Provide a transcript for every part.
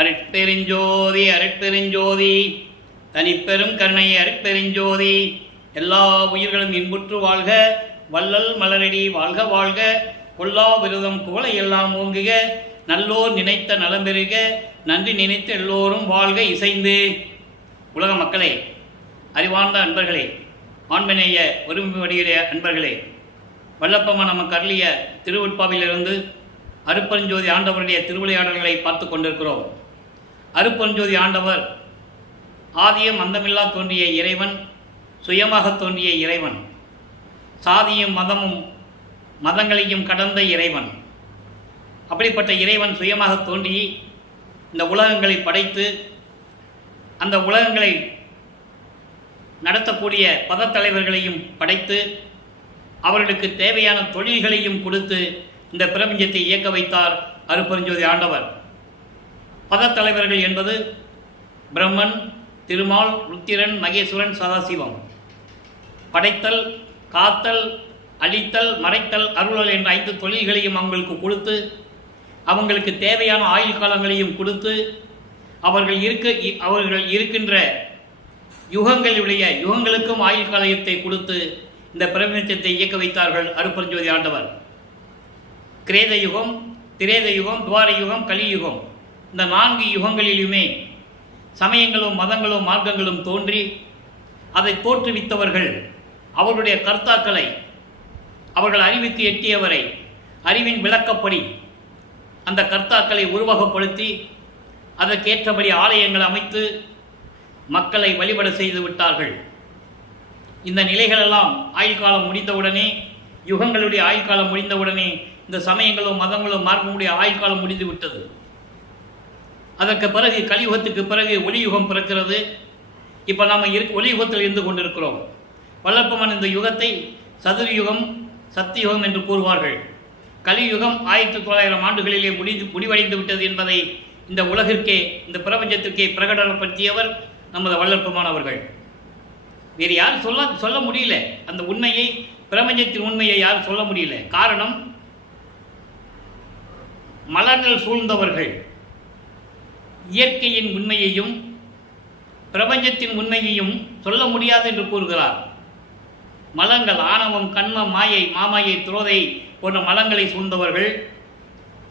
அருட்பெருஞ்சோதி அருட்பெருஞ்சோதி தனிப்பெரும் கருணை அருட்பெருஞ்சோதி. எல்லா உயிர்களும் இன்புற்று வாழ்க, வள்ளல் மலரடி வாழ்க வாழ்க, கொல்லா விரதம் குவளை எல்லாம் ஓங்குக, நல்லோர் நினைத்த நலம் பெறுக, நன்றி நினைத்து எல்லோரும் வாழ்க இசைந்து. உலக மக்களே, அறிவார்ந்த அன்பர்களே, ஆண்மநேய ஒருமையுடைய அன்பர்களே, வல்லப்பம்மா நமக்கு அருளிய திருவுட்பாவிலிருந்து அருட்பெருஞ்சோதி ஆண்டவருடைய திருவிளையாடல்களை பார்த்து கொண்டிருக்கிறோம். அருட்பெருஞ்சோதி ஆண்டவர் ஆதியும் அந்தமில்லா தோன்றிய இறைவன், சுயமாக தோன்றிய இறைவன், சாதியும் மதங்களையும் கடந்த இறைவன். அப்படிப்பட்ட இறைவன் சுயமாக தோன்றி இந்த உலகங்களை படைத்து அந்த உலகங்களை நடத்தக்கூடிய பதத்தலைவர்களையும் படைத்து அவர்களுக்கு தேவையான தொழில்களையும் கொடுத்து இந்த பிரபஞ்சத்தை இயக்க வைத்தார் அருட்பெருஞ்சோதி ஆண்டவர். பதத்தலைவர்கள் என்பது பிரம்மன், திருமால், ருத்திரன், மகேஸ்வரன், சதாசிவம். படைத்தல், காத்தல், அழித்தல், மறைத்தல், அருளல் என்ற 5 தொழில்களையும் அவங்களுக்கு கொடுத்து அவங்களுக்கு தேவையான ஆயுள் காலங்களையும் கொடுத்து அவர்கள் இருக்கின்ற யுகங்களுக்கும் ஆயுள் காலத்தை கொடுத்து இந்த பிரபஞ்சத்தை இயக்க வைத்தார்கள் அருட்பெருஞ்சோதி ஆண்டவர். கிரேத யுகம், திரேத யுகம், துவார யுகம், கலியுகம், இந்த 4 யுகங்களிலுமே சமயங்களும் மதங்களும் மார்க்கங்களும் தோன்றி அதை தோற்றுவித்தவர்கள் அவர்களுடைய கர்த்தாக்களை, அவர்கள் அறிவுக்கு எட்டியவரை அறிவின் விளக்கப்படி அந்த கர்த்தாக்களை உருவகப்படுத்தி அதற்கேற்றபடி ஆலயங்கள் அமைத்து மக்களை வழிபட செய்து விட்டார்கள். இந்த நிலைகளெல்லாம் ஆயுள் காலம் முடிந்தவுடனே, யுகங்களுடைய ஆயுள் காலம் முடிந்தவுடனே இந்த சமயங்களும் மதங்களும் மார்க்கமுடைய ஆயுள் காலம் முடிந்து விட்டது. அதற்கு பிறகு கலியுகத்துக்கு பிறகு ஒளியுகம் பிறக்கிறது. இப்போ நாம் ஒளியுகத்தில் இருந்து கொண்டிருக்கிறோம். வல்லப்பமன் இந்த யுகத்தை சதுர்யுகம், சத்தியுகம் என்று கூறுவார்கள். கலியுகம் 1900 ஆண்டுகளிலே முடிவடைந்து விட்டது என்பதை இந்த உலகிற்கே, இந்த பிரபஞ்சத்திற்கே பிரகடனப்படுத்தியவர் நமது வல்லப்பமான் அவர்கள். வேறு யாரும் சொல்ல முடியல. அந்த உண்மையை, பிரபஞ்சத்தின் உண்மையை யாரும் சொல்ல முடியல. காரணம், மலர்கள் சூழ்ந்தவர்கள் இயற்கையின் உண்மையையும் பிரபஞ்சத்தின் உண்மையையும் சொல்ல முடியாது என்று கூறுகிறார். மலங்கள் ஆணவம், கண்மம், மாயை, மாமாயை, துரோதை போன்ற மலங்களை சூழ்ந்தவர்கள்,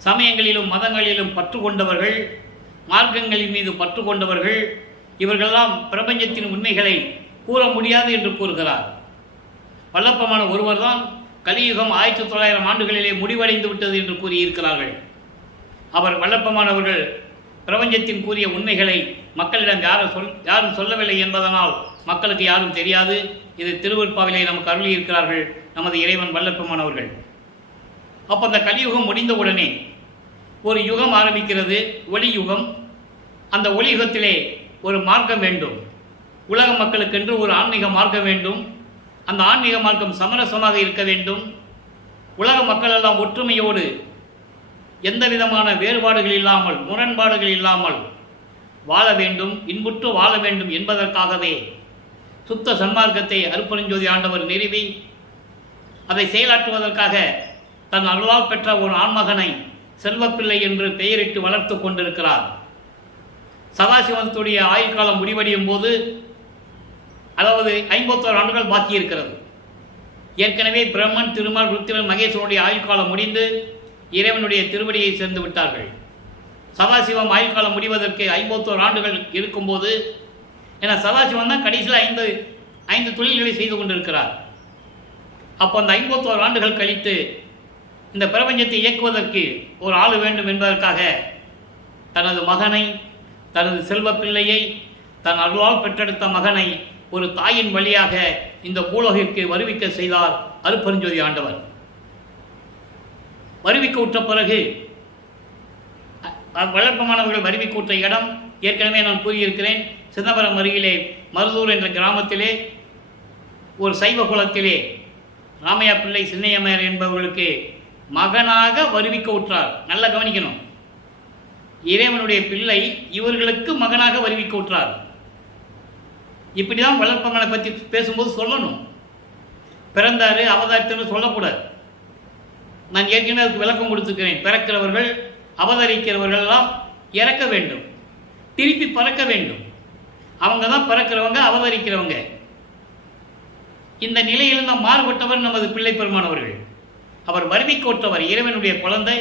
சமயங்களிலும் மதங்களிலும் பற்று கொண்டவர்கள், மார்க்கங்களின் மீது பற்று கொண்டவர்கள், இவர்களெல்லாம் பிரபஞ்சத்தின் உண்மைகளை கூற முடியாது என்று கூறுகிறார். வல்லப்பமான ஒருவர்தான் கலியுகம் 1900 ஆண்டுகளிலே முடிவடைந்து விட்டது என்று கூறியிருக்கிறார்கள். அவர் வல்லப்பமானவர்கள் பிரபஞ்சத்தின் கூறிய உண்மைகளை மக்களிடம் யாரும் சொல்லவில்லை என்பதனால் மக்களுக்கு யாரும் தெரியாது. இது திருவருட்பாவிலே நமக்கு அருளியிருக்கிறார்கள் நமது இறைவன் வல்லப்பமானவர்கள். அப்போ அந்த கலியுகம் முடிந்தவுடனே ஒரு யுகம் ஆரம்பிக்கிறது, ஒளியுகம். அந்த ஒளியுகத்திலே ஒரு மார்க்கம் வேண்டும். உலக மக்களுக்கென்று ஒரு ஆன்மீக மார்க்கம் வேண்டும். அந்த ஆன்மீக மார்க்கம் சமரசமாக இருக்க வேண்டும். உலக மக்கள் எல்லாம் ஒற்றுமையோடு, எந்த விதமான வேறுபாடுகள் இல்லாமல், முரண்பாடுகள் இல்லாமல் வாழ வேண்டும், இன்புற்று வாழ வேண்டும் என்பதற்காகவே சுத்த சன்மார்க்கத்தை அருட்பெருஞ்சோதி ஆண்டவர் நிறுவி அதை செயலாற்றுவதற்காக தன் அருளால் பெற்ற ஒரு ஆண்மகனை செல்வப்பிள்ளை என்று பெயரிட்டு வளர்த்து கொண்டிருக்கிறார். சதாசிவத்துடைய ஆயுள் காலம் முடிவடையும் போது, அதாவது 51 ஆண்டுகள் பாக்கி இருக்கிறது. ஏற்கனவே பிரம்மன், திருமால், ருத்திரன், மகேஸ்வரனுடைய ஆயுள் காலம் முடிந்து இறைவனுடைய திருவடியை சேர்ந்து விட்டார்கள். சதாசிவம் ஆயுள் காலம் முடிவதற்கு 51 ஆண்டுகள் இருக்கும்போது, ஏன்னா சதாசிவம் தான் கடைசியில் 5 தொழில்களை செய்து கொண்டிருக்கிறார். அப்போ அந்த 51 ஆண்டுகள் கழித்து இந்த பிரபஞ்சத்தை இயக்குவதற்கு ஒரு ஆள் வேண்டும் என்பதற்காக தனது மகனை, தனது செல்வ பிள்ளையை, தன் அருளால் பெற்றெடுத்த மகனை ஒரு தாயின் வழியாக இந்த பூலோகிற்கு வருவிக்க செய்தார் அருட்பெருஞ்சோதி ஆண்டவர். வருவிக்க உற்ற பிறகு வளர்ப்பமானவர்கள் வருவிக்க உற்ற இடம் ஏற்கனவே நான் கூறியிருக்கிறேன். சிதம்பரம் அருகிலே மருதூர் என்ற கிராமத்திலே ஒரு சைவ குலத்திலே ராமையா பிள்ளை சின்னையம்மையார் என்பவர்களுக்கு மகனாக வருவிக்க உற்றார். நல்லா கவனிக்கணும். இறைவனுடைய பிள்ளை இவர்களுக்கு மகனாக வருவிக்க உற்றார். இப்படிதான் வளர்ப்பமனை பற்றி பேசும்போது சொல்லணும். பிறந்தாரு அவதாரத்தின்னு சொல்லக்கூடாது. நான் ஏற்கனவே அதுக்கு விளக்கம் கொடுத்துக்கிறேன். பிறக்கிறவர்கள் அவதரிக்கிறவர்கள் எல்லாம் இறக்க வேண்டும். திருப்பி பறக்க வேண்டும். அவங்க தான் பறக்கிறவங்க, அவதரிக்கிறவங்க. இந்த நிலையில் நாம் மாறுபட்டவர் நமது பிள்ளை பெருமானவர்கள். அவர் வருவிக்க விட்டவர், இறைவனுடைய குழந்தை.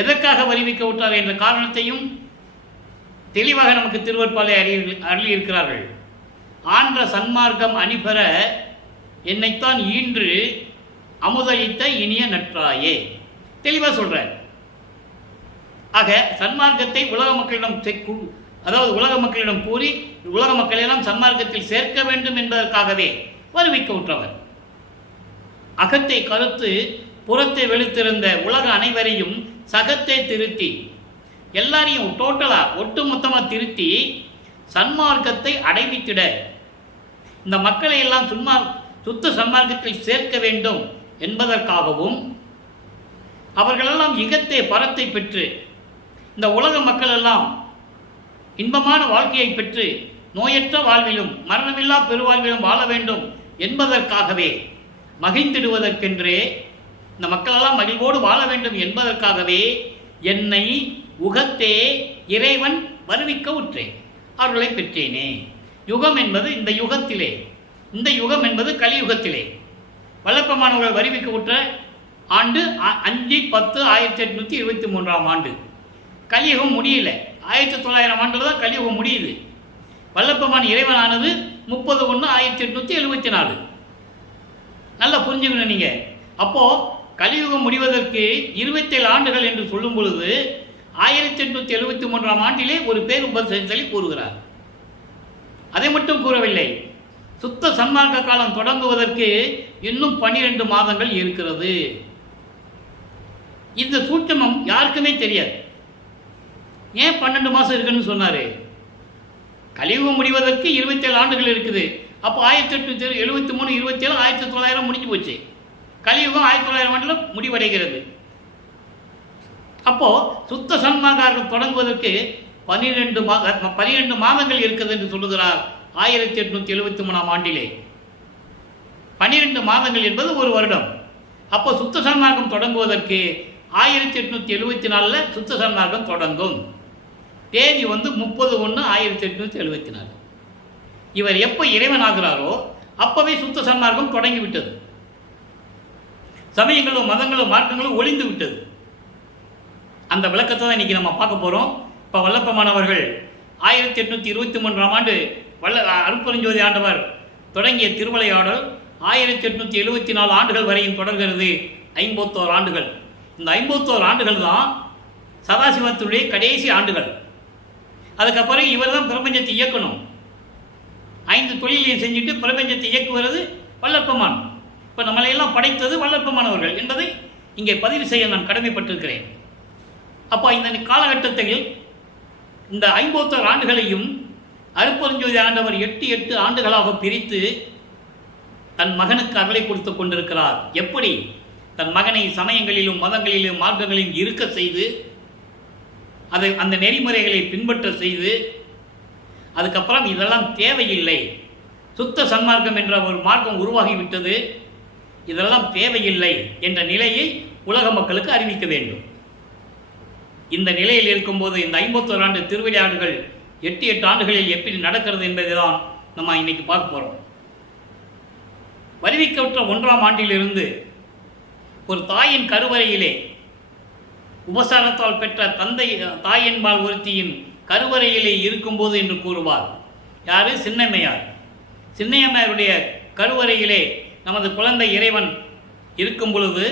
எதற்காக வருவிக்க விட்டார் என்ற காரணத்தையும் தெளிவாக நமக்கு திருவருட்பாலை அருளியிருக்கிறார்கள். ஆன்ற சன்மார்க்கம் அணிபெற என்னைத்தான் ஈன்று அமுதளித்த இனிய நற்றாயே, தெளிவாக சொல்றார். ஆக சன்மார்க்கத்தை உலக மக்களிடம், அதாவது உலக மக்களிடம் கூறி உலக மக்களெல்லாம் சன்மார்க்கத்தில் சேர்க்க வேண்டும் என்பதற்காகவே வருவிக்க விட்டவர். அகத்தை கருத்து புறத்தை வெளுத்திருந்த உலக அனைவரையும் சகத்தை திருத்தி, எல்லாரையும் டோட்டலாக ஒட்டு மொத்தமாக திருத்தி சன்மார்க்கத்தை அடைவித்திட, இந்த மக்களை எல்லாம் சுத்த சன்மார்க்கத்தில் சேர்க்க வேண்டும் என்பதற்காகவும், அவர்களெல்லாம் இகத்தை பரத்தை பெற்று இந்த உலக மக்கள் எல்லாம் இன்பமான வாழ்க்கையை பெற்று நோயற்ற வாழ்விலும் மரணமில்லா பெருவாழ்விலும் வாழ வேண்டும் என்பதற்காகவே, மகிழ்ந்திடுவதற்கென்றே, இந்த மக்களெல்லாம் மகிழ்வோடு வாழ வேண்டும் என்பதற்காகவே என்னை உகத்தே இறைவன் வருவிக்க உற்றேன், அவர்களை பெற்றேனே. யுகம் என்பது இந்த யுகத்திலே, இந்த யுகம் என்பது கலியுகத்திலே. வல்லப்பமானவர்கள் வருவிக்க உற்ற ஆண்டு 5/10/1823 ஆண்டு. கலியுகம் முடியல. 1900 ஆண்டில் தான் கலியுகம் முடியுது. வல்லப்பமான் இறைவனானது 30/1/1874. நல்லா புரிஞ்சுக்கணும் நீங்கள். அப்போது கலியுகம் முடிவதற்கு 27 ஆண்டுகள் என்று சொல்லும் பொழுது 1873 ஆண்டிலே ஒரு பேர் உபதேசத்தை கூறுகிறார். அதை மட்டும் கூறவில்லை, சுத்த சன்மார்க்க காலம் தொடங்குவதற்கு இன்னும் 12 மாதங்கள் இருக்கிறது. இந்த சூட்சமம் யாருக்குமே தெரியாது. ஏன் 12 மாதம் இருக்குன்னு சொன்னார்? கலியுகம் முடிவதற்கு 27 ஆண்டுகள் இருக்குது. அப்போ 1873, 27, 1900 முடிஞ்சு போச்சு. கலியுகம் 1900 ஆண்டில் முடிவடைகிறது. அப்போது சுத்த சன்மார்க்கம் தொடங்குவதற்கு 12 மாதங்கள் இருக்குது என்று சொல்லுகிறார் 1873 ஆண்டிலே. 12 மாதங்கள் என்பது ஒரு வருடம். அப்போ சுத்த சன்மார்க்கம் தொடங்குவதற்கு 1874 சுத்த சன்மார்க்கம் தொடங்கும். தேதி 30/1/1874. இவர் எப்போ இறைவன் ஆகிறாரோ அப்போவே சுத்த சன்மார்க்கம் தொடங்கிவிட்டது. சமயங்களும் மதங்களும் மார்க்கங்களும் ஒளிந்து விட்டது. அந்த விளக்கத்தை தான் இன்றைக்கி நம்ம பார்க்க போகிறோம். இப்போ வல்லப்பமானவர்கள் 1823 ஆண்டு அருட்பெருஞ்சோதி ஆண்டவர் தொடங்கிய திருவிளையாடல் 1874 ஆண்டுகள் வரையும் தொடர்கிறது. 51 ஆண்டுகள். இந்த 51 ஆண்டுகள் தான் சதாசிவத்தினுடைய கடைசி ஆண்டுகள். அதுக்கப்புறம் இவர் தான் பிரபஞ்சத்தை இயக்கணும். 5 தொழிலையும் செஞ்சுட்டு பிரபஞ்சத்தை இயக்குவது வல்லப்பமான். இப்போ நம்மளையெல்லாம் படைத்தது வல்லப்பமானவர்கள் என்பதை இங்கே பதிவு செய்ய நான் கடமைப்பட்டிருக்கிறேன். அப்போ இந்த காலகட்டத்தில் இந்த 51 ஆண்டுகளையும் அருட்பெருஞ்சோதி ஆண்டவர் 8 ஆண்டுகளாக பிரித்து தன் மகனுக்கு அருளை கொடுத்து கொண்டிருக்கிறார். எப்படி? தன் மகனை சமயங்களிலும் மதங்களிலும் மார்க்கங்களிலும் இருக்க செய்து, அதை அந்த நெறிமுறைகளை பின்பற்ற செய்து, அதுக்கப்புறம் இதெல்லாம் தேவையில்லை, சுத்த சன்மார்க்கம் என்ற ஒரு மார்க்கம் உருவாகிவிட்டது, இதெல்லாம் தேவையில்லை என்ற நிலையை உலக மக்களுக்கு அறிவிக்க வேண்டும். இந்த நிலையில் இருக்கும்போது இந்த 51 ஆண்டு திருவிளையாடுகள் 8 ஆண்டுகளில் எப்படி நடக்கிறது என்பதை தான் நம்ம இன்னைக்கு பார்க்க போகிறோம். வருவிக்கப்பட்ட 1ஆம் ஆண்டிலிருந்து ஒரு தாயின் கருவறையிலே உபசாரத்தால் பெற்ற தாயன்பால் ஒருத்தியின் கருவறையிலே இருக்கும்போது என்று கூறுவார். யாரு? சின்னம்மையார். சின்னையம்மையாருடைய கருவறையிலே நமது குழந்தை இறைவன் இருக்கும் பொழுது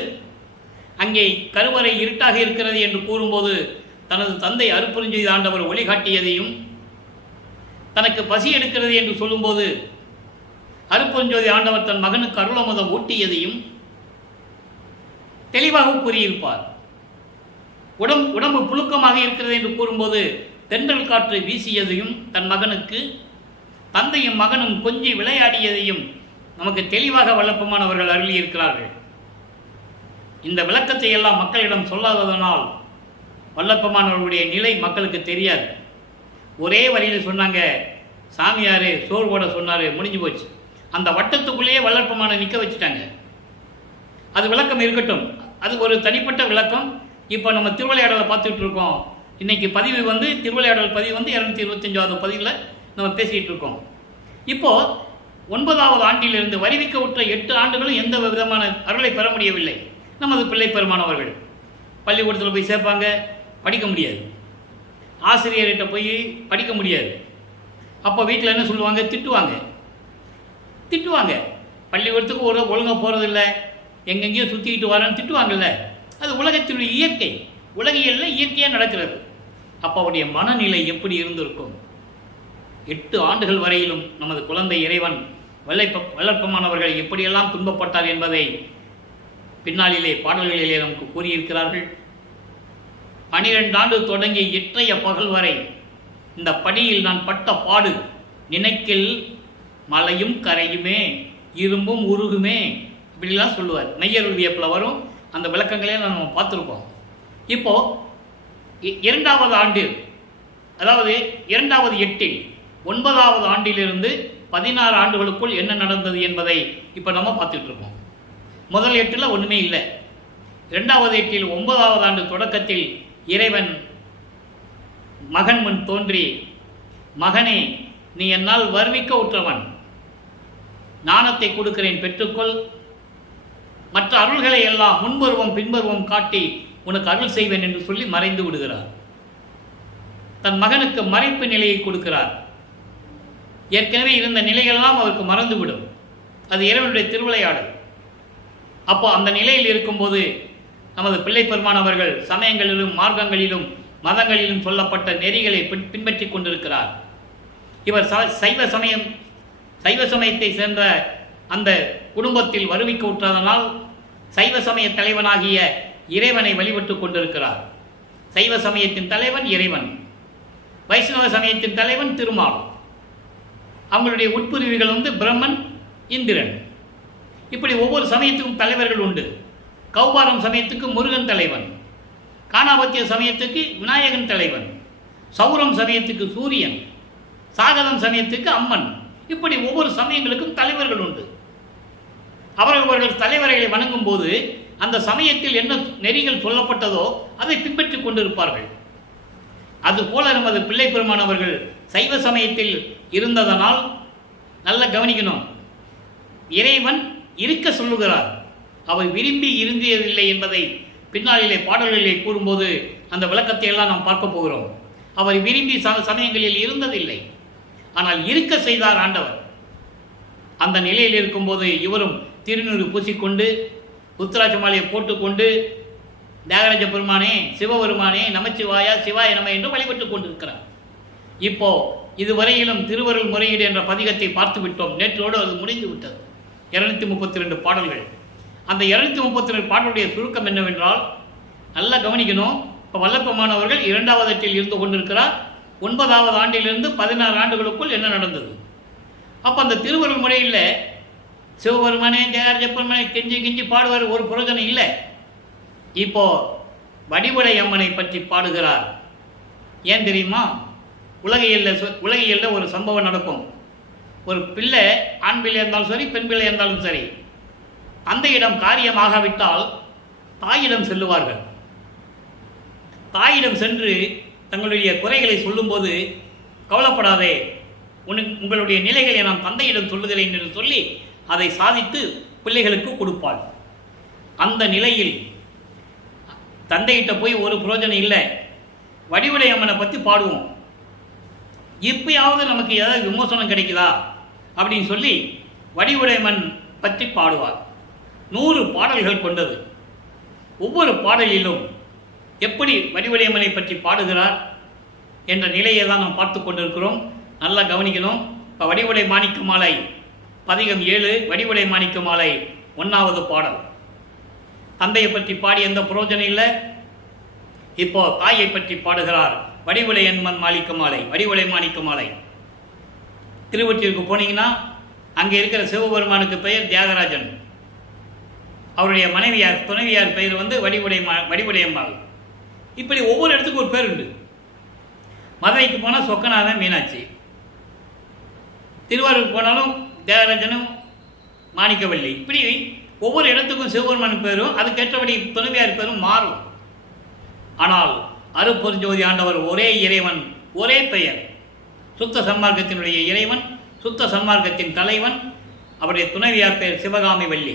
அங்கே கருவறை இருட்டாக இருக்கிறது என்று கூறும்போது தனது தந்தை அருட்பெருஞ்சோதி ஆண்டவர் ஒளிகாட்டியதையும், தனக்கு பசி எடுக்கிறது என்று சொல்லும்போது அருட்பெருஞ்சோதி ஆண்டவர் தன் மகனுக்கு அருளமுதம் ஊட்டியதையும் தெளிவாக கூறியிருப்பார். உடம்பு புழுக்கமாக இருக்கிறது என்று கூறும்போது தென்றல் காற்று வீசியதையும், தன் மகனுக்கு தந்தையும் மகனும் கொஞ்சி விளையாடியதையும் நமக்கு தெளிவாக வல்லப்பமானவர்கள் அருளியிருக்கிறார்கள். இந்த விளக்கத்தை எல்லாம் மக்களிடம் சொல்லாததனால் வல்லப்பமானவர்களுடைய நிலை மக்களுக்கு தெரியாது. ஒரே வரியில் சொன்னாங்க, சாமியார் சோறு போட சொன்னார், முடிஞ்சு போச்சு. அந்த வட்டத்துக்குள்ளேயே வல்லப்பமான நிற்க வச்சுட்டாங்க. அது விளக்கம் இருக்கட்டும், அது ஒரு தனிப்பட்ட விளக்கம். இப்போ நம்ம திருவிளையாடலை பார்த்துட்டு இருக்கோம். இன்றைக்கி பதிவு வந்து திருவிளையாடல் பதிவு வந்து 225வது பதிவில் நம்ம பேசிகிட்டு இருக்கோம். இப்போது 9வது ஆண்டிலிருந்து வருவிக்க உற்ற 8 ஆண்டுகளும் எந்த விதமான அருளை பெற முடியவில்லை. நமது பிள்ளை பெருமானவர்கள் பள்ளிக்கூடத்தில் போய் சேர்ப்பாங்க, படிக்க முடியாது. ஆசிரியர்கிட்ட போய் படிக்க முடியாது. அப்போ வீட்டில் என்ன சொல்லுவாங்க? திட்டுவாங்க. பள்ளிக்கூடத்துக்கு ஒழுங்காக போகிறதில்ல, எங்கெங்கேயோ சுற்றிக்கிட்டு வரேன்னு திட்டுவாங்கல்ல. அது உலகத்தினுடைய இயற்கை, உலகியலில் இயற்கையாக நடக்கிறது. அப்போ அவருடைய மனநிலை எப்படி இருந்திருக்கும்? 8 ஆண்டுகள் வரையிலும் நமது குழந்தை இறைவன் வளர்ப்பமானவர்கள் எப்படியெல்லாம் துன்பப்பட்டார் என்பதை பின்னாளிலே பாடல்களிலே நமக்கு கூறியிருக்கிறார்கள். 12 ஆண்டு தொடங்கி இற்றைய பகல் வரை இந்த படியில் நான் பட்ட பாடு நினைக்கில் மலையும் கரையுமே இரும்பும் உருகுமே இப்படிலாம் சொல்லுவார். மெய்யருள் வியப்பில் வரும். அந்த விளக்கங்களே நம்ம பார்த்துருக்கோம். இப்போது 2வது ஆண்டு, அதாவது 2வது 8இல் 9வது ஆண்டிலிருந்து 16 ஆண்டுகளுக்குள் என்ன நடந்தது என்பதை இப்போ நம்ம பார்த்துட்டு இருக்கோம். முதல் 8இல் ஒன்றுமே இல்லை. 2வது 8இல் 9வது ஆண்டு தொடக்கத்தில் இறைவன் மகன் முன் தோன்றி, மகனே, நீ என்னால் வருவிக்க உற்றவன், ஞானத்தை கொடுக்கிறேன், பெற்றுக்கொள், மற்ற அருள்களை எல்லாம் முன்பருவம் பின்பருவம் காட்டி உனக்கு அருள் செய்வேன் என்று சொல்லி மறைந்து விடுகிறார். தன் மகனுக்கு மறைப்பு நிலையை கொடுக்கிறார். ஏற்கனவே இருந்த நிலைகளெல்லாம் அவருக்கு மறந்துவிடும். அது இறைவனுடைய திருவிளையாடல். அப்போ அந்த நிலையில் இருக்கும்போது நமது பிள்ளை பெருமானவர்கள் சமயங்களிலும் மார்க்கங்களிலும் மதங்களிலும் சொல்லப்பட்ட நெறிகளை பின்பற்றி கொண்டிருக்கிறார். இவர் சைவ சமயத்தை சேர்ந்த அந்த குடும்பத்தில் வருவிக்க உற்றதனால் சைவ சமய தலைவனாகிய இறைவனை வழிபட்டு கொண்டிருக்கிறார். சைவ சமயத்தின் தலைவன் இறைவன், வைஷ்ணவ சமயத்தின் தலைவன் திருமால். அவங்களுடைய உட்பிரிவுகள் வந்து பிரம்மன், இந்திரன். இப்படி ஒவ்வொரு சமயத்துக்கும் தலைவர்கள் உண்டு. கௌபாரம் சமயத்துக்கு முருகன் தலைவன், காணாபத்திய சமயத்துக்கு விநாயகன் தலைவன், சௌரம் சமயத்துக்கு சூரியன், சாகதம் சமயத்துக்கு அம்மன். இப்படி ஒவ்வொரு சமயங்களுக்கும் தலைவர்கள் உண்டு. அவர்கள் தலைவர்களை வணங்கும் போது அந்த சமயத்தில் என்ன நெறிகள் சொல்லப்பட்டதோ அதை பின்பற்றி கொண்டிருப்பார்கள். அதுபோல நமது பிள்ளை பெருமானவர்கள் சைவ சமயத்தில் இருந்ததனால் நல்ல கவனிக்கணும். இறைவன் இருக்க சொல்லுகிறார், அவர் விரும்பி இருந்ததில்லை என்பதை பின்னாளிலே பாடல்களிலே கூறும்போது அந்த விளக்கத்தை எல்லாம் நாம் பார்க்க போகிறோம். அவர் விரும்பி சமயங்களில் இருந்ததில்லை, ஆனால் இருக்க செய்தார் ஆண்டவர். அந்த நிலையில் இருக்கும்போது இவரும் திருநூறு பூசிக்கொண்டு உத்திராட்ச மாலையை போட்டுக்கொண்டு தியாகராஜ பெருமானே, சிவபெருமானே, நமச்சிவாயா, சிவாய நம என்று வழிபட்டு கொண்டிருக்கிறார். இப்போ இதுவரையிலும் திருவருள் முறையீடு என்ற பதிகத்தை பார்த்து விட்டோம். நேற்றோடு அது முடிந்து விட்டது. 232 பாடல்கள். அந்த 232 பாடலுடைய சுருக்கம் என்னவென்றால், நல்லா கவனிக்கணும். இப்போ வல்லப்பமானவர்கள் 2வது எட்டில் இருந்து கொண்டிருக்கிறார். 9வது ஆண்டிலிருந்து 16 ஆண்டுகளுக்குள் என்ன நடந்தது? அப்போ அந்த திருவருள் முறையில் சிவபெருமானே, தியாகராஜ பெருமானே கெஞ்சி பாடுவார், ஒரு புரோஜனம் இல்லை. இப்போ வடிவுடை அம்மனை பற்றி பாடுகிறார். ஏன் தெரியுமா? உலகியலில் ஒரு சம்பவம் நடக்கும். ஒரு பிள்ளை, ஆண் பிள்ளை இருந்தாலும் சரி, பெண் பிள்ளை இருந்தாலும் சரி, அந்த இடம் காரியமாகாவிட்டால் தாயிடம் செல்லுவார்கள். தாயிடம் சென்று தங்களுடைய குறைகளை சொல்லும்போது, கவலைப்படாதே, உங்களுடைய நிலைகளை நான் தந்தையிடம் சொல்லுகிறேன் என்று சொல்லி அதை சாதித்து பிள்ளைகளுக்கு கொடுப்பாள். அந்த நிலையில் தந்தையிட்ட போய் ஒரு புரோஜனம் இல்லை, வடிவுடை அம்மனை பற்றி பாடுவோம், இப்பயாவது நமக்கு ஏதாவது விமோசனம் கிடைக்குதா அப்படின்னு சொல்லி வடிவுடை அம்மன் பற்றி பாடுவார். 100 பாடல்கள் கொண்டது. ஒவ்வொரு பாடலிலும் எப்படி வடிவுடை அம்மனை பற்றி பாடுகிறார் என்ற நிலையை தான் நாம் பார்த்து கொண்டிருக்கிறோம். நல்லா கவனிக்கணும். இப்போ வடிவுடை மாணிக்க மாலை பதிகம் 7, வடிவுடை மாணிக்க மாலை 1வது பாடல். தந்தையை பற்றி பாடி எந்த புரோஜனம் இல்லை. இப்போ தாயை பற்றி பாடுகிறார். வடிவுடை அம்மன் மாணிக்க மாலை, வடிவுடை மாணிக்க மாலை. திருவொற்றிற்கு போனீங்கன்னா அங்கே இருக்கிற சிவபெருமானுக்கு பெயர் தியாகராஜன், அவருடைய மனைவியார் துணைவியார் பெயர் வந்து வடிவுடை அம்மாள். இப்படி ஒவ்வொரு இடத்துக்கும் ஒரு பேர் உண்டு. மதுரைக்கு போனால் சொக்கநாதன் மீனாட்சி, திருவாரூருக்கு போனாலும் தியாகராஜனும் மாணிக்கவல்லி. இப்படி ஒவ்வொரு இடத்துக்கும் சிவபெருமான் பேரும் அதுக்கேற்றபடி துணைவியார் பேரும் மாறும். ஆனால் அருட்பெருஞ்சோதி ஆண்டவர் ஒரே இறைவன், ஒரே பெயர். சுத்த சன்மார்க்கத்தினுடைய இறைவன், சுத்த சன்மார்க்கத்தின் தலைவன், அவருடைய துணைவியார் பெயர் சிவகாமி வள்ளி.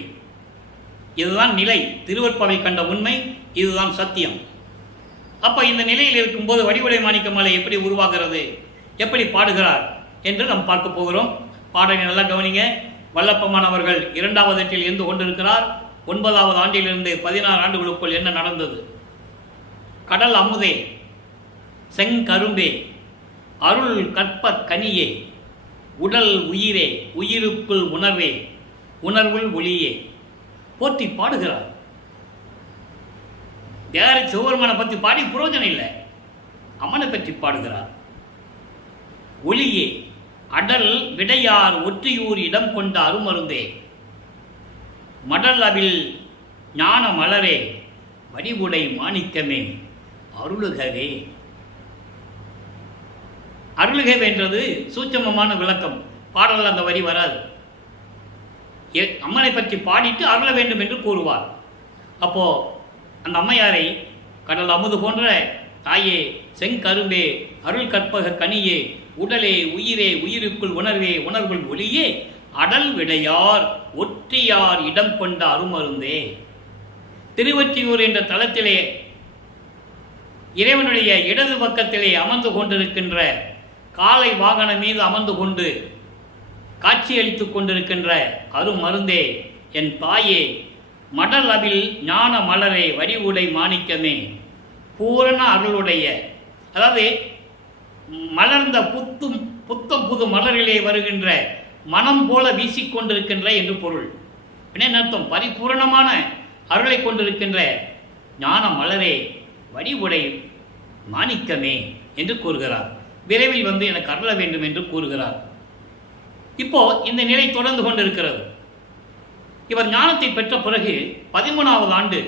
இதுதான் நிலை, திருவருட்பாவை கண்ட உண்மை, இதுதான் சத்தியம். அப்போ இந்த நிலையில் இருக்கும்போது வடிவுடை மாணிக்கமாலை எப்படி உருவாகிறது, எப்படி பாடுகிறார் என்று நாம் பார்க்க போகிறோம். பாடலை நல்லா கவனிங்க. வல்லப்பமான் அவர்கள் 2வது எட்டில் இருந்து கொண்டிருக்கிறார். 9வது ஆண்டிலிருந்து 16 ஆண்டுகளுக்குள் என்ன நடந்தது? கடல் அமுதே, செங்கரும்பே, அருள் கற்ப கனியே, உடல் உயிரே, உயிருக்குள் உணர்வே, உணர்வுள் ஒளியே போற்றி பாடுகிறார். தேவரை சிவபெருமானை பற்றி பாடி புரோஜனம் இல்லை, அம்மனை பற்றி பாடுகிறார். ஒளியே, அடல் விடையார் ஒற்றியூர் இடம் கொண்ட அருமருந்தே, மடல் அவில் ஞான மலரே, வடிவுடை மாணிக்கமே, அருளுகவே. அருளுகவே என்றது சூட்சமமான விளக்கம். பாடலில் அந்த வரி வராது. அம்மனை பற்றி பாடிட்டு அருள வேண்டும் என்று கூறுவார். அப்போ அந்த அம்மையாரை கடல் அமுது போன்ற தாயே, செங்கரும்பே, அருள் கற்பக கனியே, உடலே உயிரே, உயிருக்குள் உணர்வே, உணர்வுள் ஒளியே, அடல் விடையார் ஒற்றியார் இடம் கொண்ட அருமருந்தே. திருவொற்றியூர் என்ற தலத்திலே இறைவனுடைய இடது பக்கத்திலே அமர்ந்து கொண்டிருக்கின்ற காலை வாகனம் மீது அமர்ந்து கொண்டு காட்சியளித்துக் கொண்டிருக்கின்ற அருமருந்தே, என் தாயே, மடல் அவில் ஞான மலரே, வடிவுடை மாணிக்கமே, பூரண அருளுடைய, அதாவது மலர்ந்த புத்தம் புது மலரிலே வருகின்ற மனம் போல வீசிக்கொண்டிருக்கின்ற என்று பொருள். என்ன அர்த்தம்? பரிபூரணமான அருளை கொண்டிருக்கின்ற ஞான மலரே, வடிவுடை மாணிக்கமே என்று கூறுகிறார். விரைவில் வந்து எனக்கு அருள வேண்டும் என்று கூறுகிறார். இப்போ இந்த நிலை தொடர்ந்து கொண்டிருக்கிறது. இவர் ஞானத்தை பெற்ற பிறகு 13வது ஆண்டு,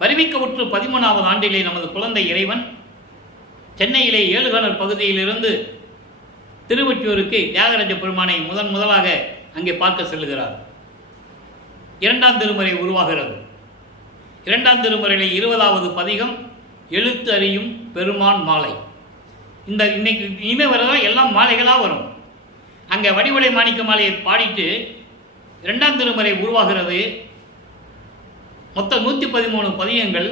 வருவிக்கவுற்று 13வது ஆண்டிலே நமது குழந்தை இறைவன் சென்னையிலே ஏழுகணர் பகுதியிலிருந்து திருவொற்றியூருக்கு தியாகராஜ பெருமானை முதலாக அங்கே பார்க்க செல்லுகிறார். 2ஆம் திருமுறை உருவாகிறது. 2ஆம் திருமுறையிலே 20வது பதிகம் எழுத்து அறியும் பெருமான் மாலை. இந்த இன்னைக்கு இனிமே வரதான் எல்லாம் மாலைகளாக வரும். அங்கே வடிவுடை மாணிக்க மாலையை பாடிட்டு 2ஆம் திருமுறை உருவாகிறது. மொத்தம் 113 பதிகங்கள்.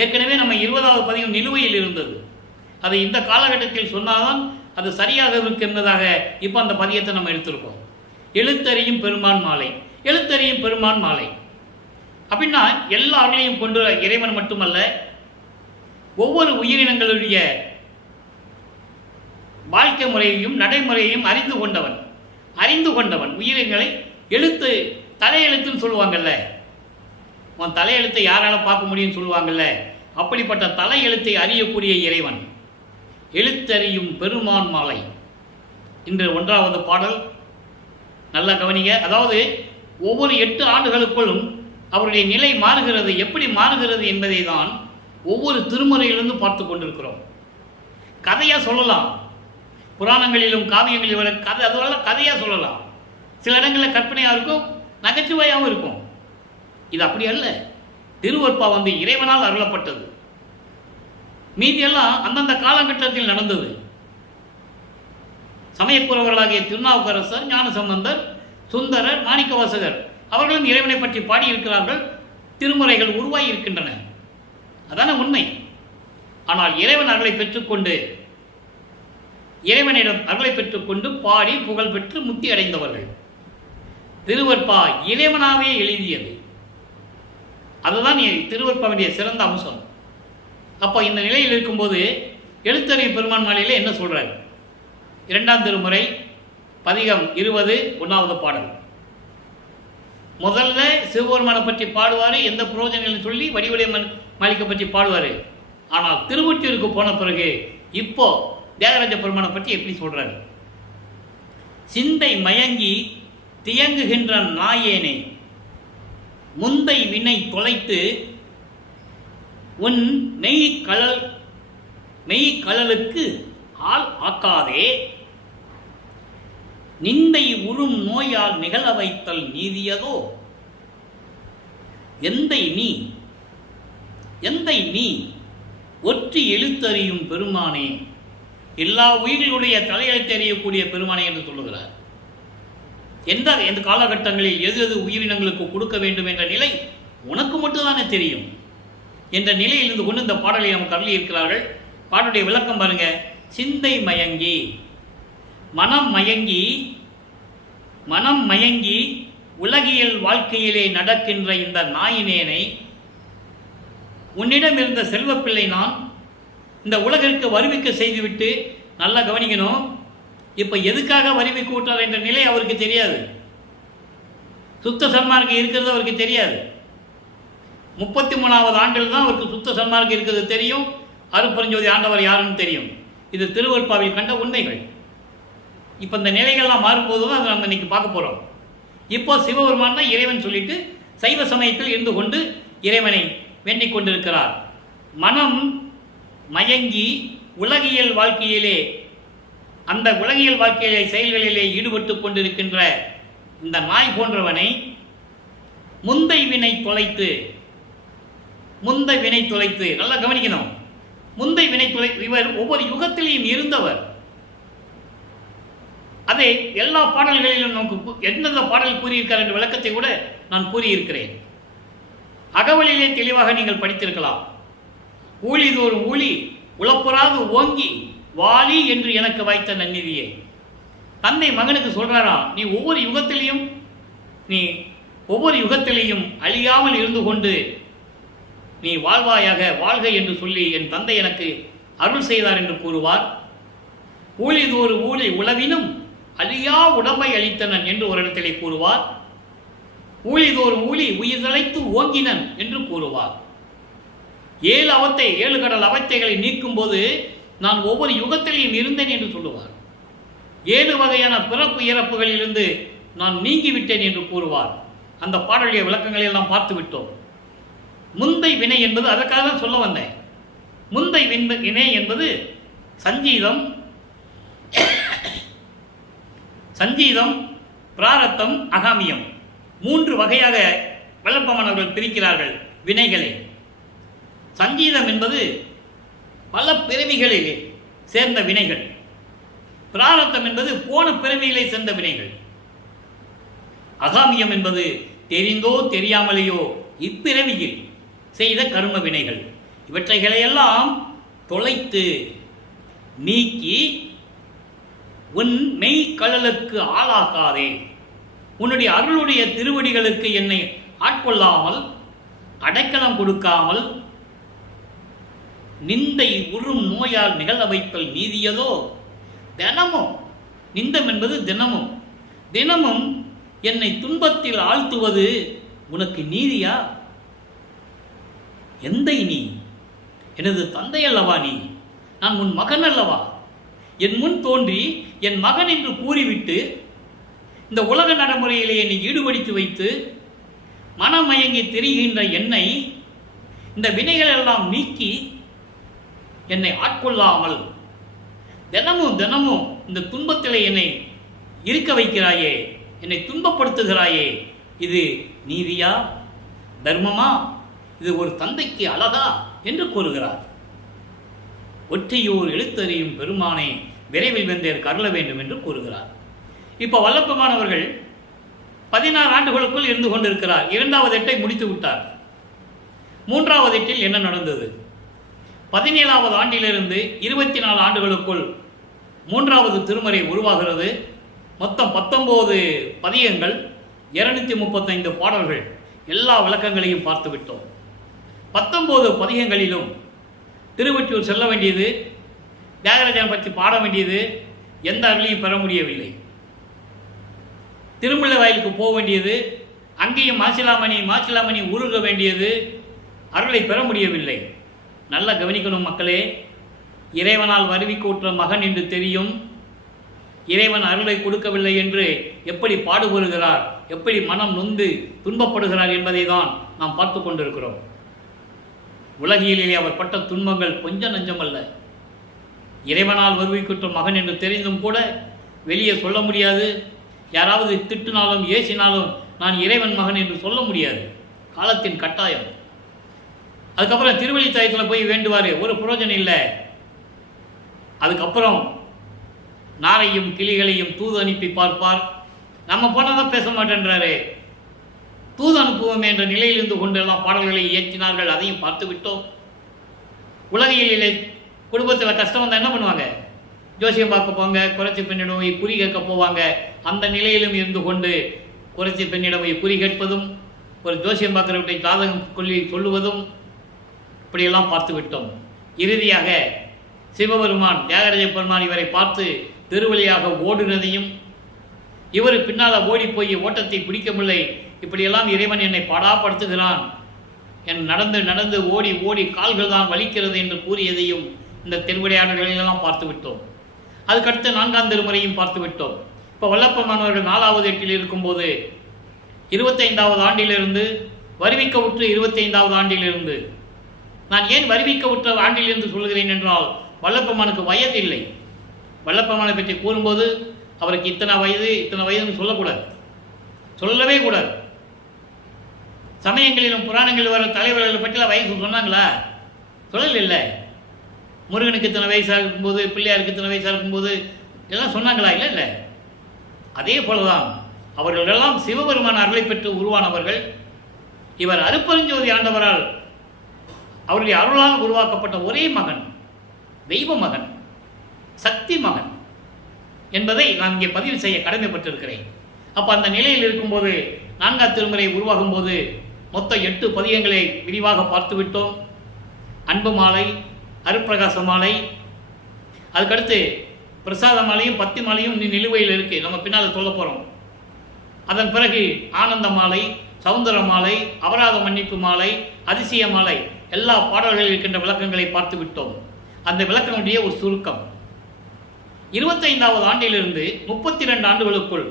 ஏற்கனவே நம்ம 20வது பதிகம் நிலுவையில் இருந்தது. அதை இந்த காலகட்டத்தில் சொன்னால்தான் அது சரியாக இருக்கின்றதாக இப்போ அந்த பதியத்தை நம்ம எடுத்திருக்கோம். எழுத்தறியும் பெருமான் மாலை. எழுத்தறியும் பெருமான் மாலை அப்படின்னா எல்லா அருளையும் கொண்டு இறைவன் மட்டுமல்ல, ஒவ்வொரு உயிரினங்களுடைய வாழ்க்கை முறையையும் நடைமுறையையும் அறிந்து கொண்டவன் உயிரினங்களை எழுத்து தலையெழுத்துன்னு சொல்லுவாங்கல்ல. உன் தலையெழுத்தை யாரால பார்க்க முடியும்னு சொல்லுவாங்கல்ல, அப்படிப்பட்ட தலையெழுத்தை அறியக்கூடிய இறைவன். எழுத்தறியும் பெருமான் மாலை. இன்று 1வது பாடல் நல்லா கவனிங்க. அதாவது ஒவ்வொரு 8 ஆண்டுகளுக்குள்ளும் அவருடைய நிலை மாறுகிறது. எப்படி மாறுகிறது என்பதை தான் ஒவ்வொரு திருமுறையிலிருந்து பார்த்து கொண்டிருக்கிறோம். கதையாக சொல்லலாம், புராணங்களிலும் காவியங்களிலும் வர கதை, அதுவெல்லாம் கதையாக சொல்லலாம். சில இடங்களில் கற்பனையாக இருக்கும், நகைச்சுவையாகவும் இருக்கும். இது அப்படி அல்ல. திருவருட்பா வந்து இறைவனால் அருளப்பட்டது. மீதியெல்லாம் அந்தந்த காலகட்டத்தில் நடந்தது. சமயக்குறவர்களாகிய திருநாவுக்கரசர், ஞானசம்பந்தர், சுந்தரர், மாணிக்கவாசகர் அவர்களும் இறைவனை பற்றி பாடியிருக்கிறார்கள். திருமுறைகள் உருவாகி இருக்கின்றன. அதான உண்மை. ஆனால் இறைவன் அருளை பெற்றுக்கொண்டு இறைவனிடம் அருளை பெற்றுக்கொண்டு பாடி புகழ் பெற்று முக்தி அடைந்தவர்கள். திருவருட்பா இறைவனாவே எழுதியது. அதுதான் திருவருட்பாவுடைய சிறந்த அம்சம். அப்போ இந்த நிலையில் இருக்கும்போது எழுத்தறியும் பெருமான் மாலையில் என்ன சொல்றாரு? 2ஆம் திருமுறை பதிகம் 20 1வது பாடல். முதல்ல சிவபெருமானை பற்றி பாடுவார், எந்த புரோஜனங்கள்னு சொல்லி வடிவுடை மாளிகை பற்றி பாடுவார். ஆனால் திருவொற்றியூருக்கு போன பிறகு இப்போ தியாகராஜ பெருமானை பற்றி எப்படி சொல்றாரு? சிந்தை மயங்கி தியங்குகின்ற நாயேனே, முந்தை வினை தொலைத்து உன் மெய்கழலுக்கு ஆள் ஆக்காதே, நிந்தை உறும் நோயால் நிகழ வைத்தல் நீதியதோ. எந்தை நீ ஒற்றி எழுத்தறியும் பெருமானே, எல்லா உயிர்களுடைய தலையெழுத்து அறியக்கூடிய பெருமானே என்று சொல்லுகிறார். எந்த காலகட்டங்களில் எது எது உயிரினங்களுக்கு கொடுக்க வேண்டும் என்ற நிலை உனக்கு மட்டும்தானே தெரியும் என்ற நிலையில் இருந்து கொண்டு இந்த பாடலை நமக்கு அருளி இருக்கிறார்கள். பாடலுடைய விளக்கம் பாருங்க. சிந்தை மயங்கி, மனம் மயங்கி உலகியல் வாழ்க்கையிலே நடக்கின்ற இந்த நாயினேனை உன்னிடம் இருந்த செல்வப்பிள்ளை நான் இந்த உலகிற்கு வருவிக்க செய்துவிட்டு, நல்லா கவனிக்கணும், இப்போ எதுக்காக வருவிக்க விட்டார் என்ற நிலை அவருக்கு தெரியாது. சுத்த சன்மார்க்கம் இருக்கிறது அவருக்கு தெரியாது. 33வது ஆண்டில் தான் அவருக்கு சுத்த சன்மார்க்கம் இருக்கிறது தெரியும். அருட்பெருஞ்சோதி ஆண்டவர் யாருன்னு தெரியும். இது திருவருட்பாவில் கண்ட உண்மைகள். இப்போ இந்த நிலைகள்லாம் மாறும்போது தான் அதை நம்ம இன்னைக்கு பார்க்க போகிறோம். இப்போ சிவபெருமான் தான் இறைவன் சொல்லிட்டு சைவ சமயத்தில் இருந்து கொண்டு இறைவனை வேண்டிக் கொண்டிருக்கிறார். மனம் மயங்கி உலகியல் வாழ்க்கையிலே, அந்த உலகியல் வாழ்க்கையிலே செயல்களிலே ஈடுபட்டு கொண்டிருக்கின்ற இந்த நாய் போன்றவனை முந்தை வினை தொலைத்து, நல்லா கவனிக்கணும், முந்தை வினை தொலைத்து, இவர் ஒவ்வொரு யுகத்திலையும் இருந்தவர். அதை எல்லா பாடல்களிலும் நமக்கு எந்தெந்த பாடல் கூறியிருக்கார் என்ற விளக்கத்தை கூட நான் கூறியிருக்கிறேன். அகவலிலே தெளிவாக நீங்கள் படித்திருக்கலாம். ஊழிதோறும் ஊழி உளப்புறாது ஓங்கி வாலி என்று எனக்கு வைத்த நன்னிதியே. தந்தை மகனுக்கு சொல்றாராம், நீ ஒவ்வொரு யுகத்திலையும் அழியாமல் இருந்து கொண்டு நீ வாழ்வாயாக, வாழ்க என்று சொல்லி என் தந்தை எனக்கு அருள் செய்தார் என்று கூறுவார். ஊழிதோறு ஊழி உளவினும் அழியா உடம்பை அளித்தனன் என்று ஒரு இடத்திலே கூறுவார். ஊழிதோறும் ஊழி உயிர் தலைத்து ஓங்கினன் என்று கூறுவார். 7 கடல் அவத்தைகளை நீக்கும் போது நான் ஒவ்வொரு யுகத்திலையும் இருந்தேன் என்று சொல்லுவார். 7 வகையான பிறப்பு இறப்புகளிலிருந்து நான் நீங்கிவிட்டேன் என்று கூறுவார். அந்த பாடலுடைய விளக்கங்களை எல்லாம் பார்த்து விட்டோம். முந்தை வினை என்பது அதற்காக தான் சொல்ல வந்தேன். முந்தை வினை என்பது சஞ்சீதம், பிராரத்தம், அகாமியம் 3 வகையாக வல்லப்பமானவர்கள் பிரிக்கிறார்கள் வினைகளை. சஞ்சீதம் என்பது பல பிறவிகளிலே சேர்ந்த வினைகள். பிராரத்தம் என்பது போன பிறவிகளை சேர்ந்த வினைகள். அகாமியம் என்பது தெரிந்தோ தெரியாமலேயோ இப்பிறவியில் செய்த கர்ம வினைகள். இவற்றைகளையெல்லாம் தொலைத்து நீக்கி உன் மெய் கழலுக்கு ஆளாக்காதே, உன்னுடைய அருளுடைய திருவடிகளுக்கு என்னை ஆட்கொள்ளாமல், அடைக்கலம் கொடுக்காமல், நிந்தை உறும் நோயால் நிகழ வைத்தல் நீதியதோ. தினமும் நிந்தம் என்பது தினமும் என்னை துன்பத்தில் ஆழ்த்துவது உனக்கு நீதியா? எந்தை நீ எனது தந்தை அல்லவா? நீ நான் உன் மகன் அல்லவா? என் முன் தோன்றி என் மகன் என்று கூறிவிட்டு இந்த உலக நடைமுறையிலே என்னை ஈடுபடுத்தி வைத்து மனமயங்கி தெரிகின்ற என்னை இந்த வினைகள் எல்லாம் நீக்கி என்னை ஆட்கொள்ளாமல் தினமும் இந்த துன்பத்திலே என்னை இருக்க வைக்கிறாயே, என்னை துன்பப்படுத்துகிறாயே, இது நீதியா, தர்மமா, இது ஒரு தந்தைக்கு அழகா என்று கூறுகிறார். ஒற்றையோர் எழுத்தறியும் பெருமானே விரைவில் வந்தேற்கு அருள வேண்டும் என்று கூறுகிறார். இப்போ வல்லப்பமானவர்கள் 16 ஆண்டுகளுக்குள் இருந்து கொண்டிருக்கிறார். 2வது எட்டை முடித்து விட்டார். 3வது எட்டில் என்ன நடந்தது? 17வது ஆண்டிலிருந்து 24 ஆண்டுகளுக்குள் 3வது திருமறை உருவாகிறது. மொத்தம் 19 பதிகங்கள், 235 பாடல்கள், எல்லா விளக்கங்களையும் பார்த்து விட்டோம். 19 பதிகங்களிலும் திருவொற்றியூர் செல்ல வேண்டியது, தியாகராஜனை பற்றி பாட வேண்டியது, எந்த அருளையும் பெற முடியவில்லை. திருமுல்லை வாயிலுக்கு போக வேண்டியது, அங்கேயும் மாசிலாமணி உருக வேண்டியது, அருளை பெற முடியவில்லை. நல்லா கவனிக்கணும் மக்களே. இறைவனால் வருவிக்கூற்ற மகன் என்று தெரியும். இறைவன் அருளை கொடுக்கவில்லை என்று எப்படி பாடுபடுகிறார், எப்படி மனம் நொந்து துன்பப்படுகிறார் என்பதை தான் நாம் பார்த்து கொண்டிருக்கிறோம். உலகியலிலே அவர் பட்ட துன்பங்கள் கொஞ்சம் நஞ்சமல்ல. இறைவனால் வருவிக்கூற்ற மகன் என்று தெரிந்தும் கூட வெளியே சொல்ல முடியாது. யாராவது திட்டினாலும் ஏசினாலும் நான் இறைவன் மகன் என்று சொல்ல முடியாது. காலத்தின் கட்டாயம். அதுக்கப்புறம் திருவள்ளித்தாயத்தில் போய் வேண்டுவார், ஒரு புரோஜனம் இல்லை. அதுக்கப்புறம் நாரையும் கிளிகளையும் தூது அனுப்பி பார்ப்பார். நம்ம போனால் தான் பேச மாட்டேன்றாரு. தூது அனுப்புவோம் என்ற நிலையிலிருந்து கொண்டு எல்லாம் பாடல்களை இயற்றினார்கள். அதையும் பார்த்து விட்டோம். உலகியலிலே குடும்பத்தில் கஷ்டம் வந்தால் என்ன பண்ணுவாங்க? ஜோசியம் பார்க்க போவாங்க, குறைச்சி பெண்ணிடம் போய் குறி கேட்க போவாங்க. அந்த நிலையிலும் இருந்து கொண்டு குறைச்சி பெண்ணிடம் போய் குறி கேட்பதும், ஒரு ஜோசியம் பார்க்குறவற்றை ஜாதகம் சொல்லுவதும், இப்படியெல்லாம் பார்த்து விட்டோம். இறுதியாக சிவபெருமான், தியாகராஜ பெருமான் இவரை பார்த்து திருவழியாக ஓடுனதையும், இவர் பின்னால் ஓடி போய் ஓட்டத்தை பிடிக்கவில்லை, இப்படியெல்லாம் இறைவன் என்னை பாடாப்படுத்துகிறான், என் நடந்து நடந்து ஓடி ஓடி கால்கள் தான் வலிக்கிறது என்று கூறியதையும் இந்த திருவிளையாடல்களெல்லாம் பார்த்து விட்டோம். அதுக்கடுத்து 4ஆம் திருமுறையும் பார்த்து விட்டோம். இப்போ வல்லப்பமானவர்கள் 4வது எட்டில் இருக்கும்போது 25வது ஆண்டிலிருந்து வருவிக்க உற்று 25வது ஆண்டிலிருந்து, நான் ஏன் வருவிக்க உற்ற ஆண்டிலிருந்து சொல்கிறேன் என்றால், வல்லப்பமானுக்கு வயது இல்லை. வல்லப்பமானை பற்றி கூறும்போது அவருக்கு இத்தனை வயதுன்னு சொல்லக்கூடாது, சொல்லவே கூடாது. சமயங்களிலும் புராணங்களில் வர தலைவர்களை பற்றிலாம் வயசு சொன்னாங்களா? சொல்லல. முருகனுக்கு இத்தனை வயசாக இருக்கும்போது, பிள்ளையாருக்கு இத்தனை வயசாக இருக்கும்போது எல்லாம் சொன்னாங்களா? இல்லை. அதே போலதான் அவர்களெல்லாம் சிவபெருமான அருளை பெற்று உருவானவர்கள். இவர் அருப்பெருஞ்சோதி ஆண்டவரால் அவருடைய அருளால் உருவாக்கப்பட்ட ஒரே மகன், தெய்வ மகன், சக்தி மகன் என்பதை நான் இங்கே பதிவு செய்ய கடமைப்பட்டிருக்கிறேன். அப்போ அந்த நிலையில் இருக்கும்போது 4ஆம் திருமுறை உருவாகும் போது மொத்தம் 8 பதிகங்களை விரிவாக பார்த்து விட்டோம். அன்பு மாலை, அருப்பிரகாச மாலை, அதுக்கடுத்து பிரசாத மாலையும் 10 மாலையும் நிலுவையில் இருக்கு, நம்ம பின்னால் சொல்ல போகிறோம். அதன் பிறகு ஆனந்த மாலை, சவுந்தர மாலை, அபராத மன்னிப்பு மாலை, அதிசய மாலை, எல்லா பாடல்களில் இருக்கின்ற விளக்கங்களை பார்த்து விட்டோம். அந்த விளக்கங்களுடைய ஒரு சுருக்கம். 25வது ஆண்டிலிருந்து 32 ஆண்டுகளுக்குள்,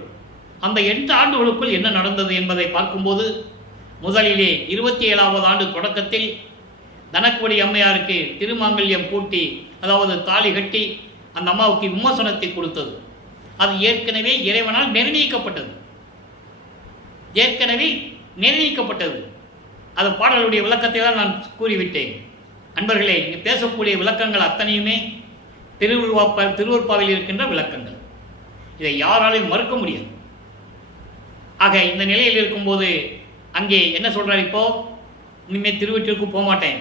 அந்த 8 ஆண்டுகளுக்குள் என்ன நடந்தது என்பதை பார்க்கும்போது, முதலிலே 27வது ஆண்டு தொடக்கத்தில் தனக்குடி அம்மையாருக்கு திருமாங்கல்யம் பூட்டி, அதாவது தாலி கட்டி அந்த அம்மாவுக்கு விமர்சனத்தை கொடுத்தது. அது ஏற்கனவே இறைவனால் நிர்ணயிக்கப்பட்டது. அது பாடலுடைய விளக்கத்தை தான் நான் கூறிவிட்டேன். அன்பர்களே, இங்கு பேசக்கூடிய விளக்கங்கள் அத்தனையுமே திருவருட்பாவில் இருக்கின்ற விளக்கங்கள். இதை யாராலையும் மறுக்க முடியாது. ஆக இந்த நிலையில் இருக்கும்போது அங்கே என்ன சொல்கிறார்? இப்போ இனிமேல் திருவொற்றிற்கு போக மாட்டேன்,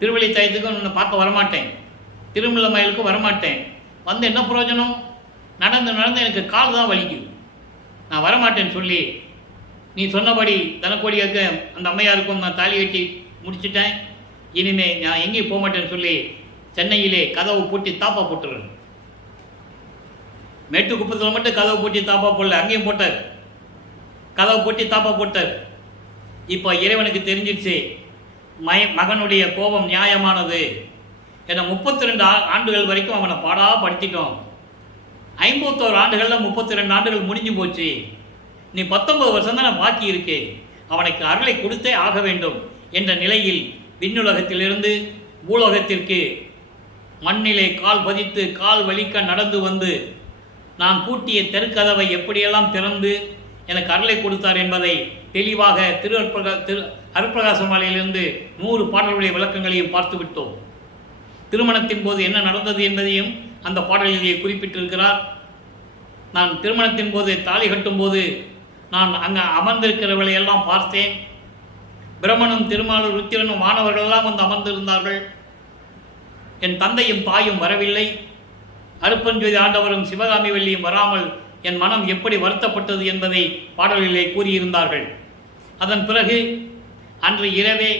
திருவள்ளித்தாயத்துக்கும் உன்னை பார்க்க வரமாட்டேன், திருமலை மயிலுக்கும் வரமாட்டேன், வந்து என்ன பிரயோஜனம்? நடந்து எனக்கு கால் தான் வலிக்குது, நான் வரமாட்டேன்னு சொல்லி, நீ சொன்னபடி தனக்கோடியாக்க அந்த அம்மையாருக்கும் நான் தாலி கட்டி முடிச்சுட்டேன், இனிமே நான் எங்கேயும் போக மாட்டேன்னு சொல்லி சென்னையிலே கதவு பூட்டி தாப்பா போட்டுறேன். மேட்டுக்குப்பத்தில் மட்டும் கதவு பூட்டி தாப்பா போடல, அங்கேயும் போட்டார், கதவு பூட்டி தாப்பா போட்டார். இப்போ இறைவனுக்கு தெரிஞ்சிடுச்சு மகனுடைய கோபம் நியாயமானது. ஏன்னா 32 ஆண்டுகள் வரைக்கும் அவனை பாடாப்படுத்திட்டோம். 51 ஆண்டுகளில் 32 ஆண்டுகள் முடிஞ்சு போச்சு. நீ 19 வருஷம் தான் பாக்கி இருக்கு, அவனுக்கு அருளை கொடுத்தே ஆக வேண்டும் என்ற நிலையில் விண்ணுலகத்திலிருந்து பூலோகத்திற்கு மண்ணிலே கால் பதித்து கால் வலிக்க நடந்து வந்து நான் பூட்டிய தெருக்கதவை எப்படியெல்லாம் திறந்து எனக்கு அருளை கொடுத்தார் என்பதை தெளிவாக அருட்பிரகாச மாலையிலிருந்து 100 பாடல்களுடைய விளக்கங்களையும் பார்த்து விட்டோம். திருமணத்தின் போது என்ன நடந்தது என்பதையும் அந்த பாடலிலேயே குறிப்பிட்டிருக்கிறார். நான் திருமணத்தின் போது தாலி கட்டும் போது நான் அங்கே அமர்ந்திருக்கிறவர்களை எல்லாம் பார்த்தேன். பிரம்மனும் திருமாலும் ருத்திரனும் மாணவர்களெல்லாம் வந்து அமர்ந்திருந்தார்கள். என் தந்தையும் தாயும் வரவில்லை. அருப்பெருஞ்சோதி ஆண்டவரும் சிவகாமி வள்ளியும் வராமல் என் மனம் எப்படி வருத்தப்பட்டது என்பதை பாடல்களிலே கூறியிருந்தார்கள். அதன் பிறகு அன்று இரவே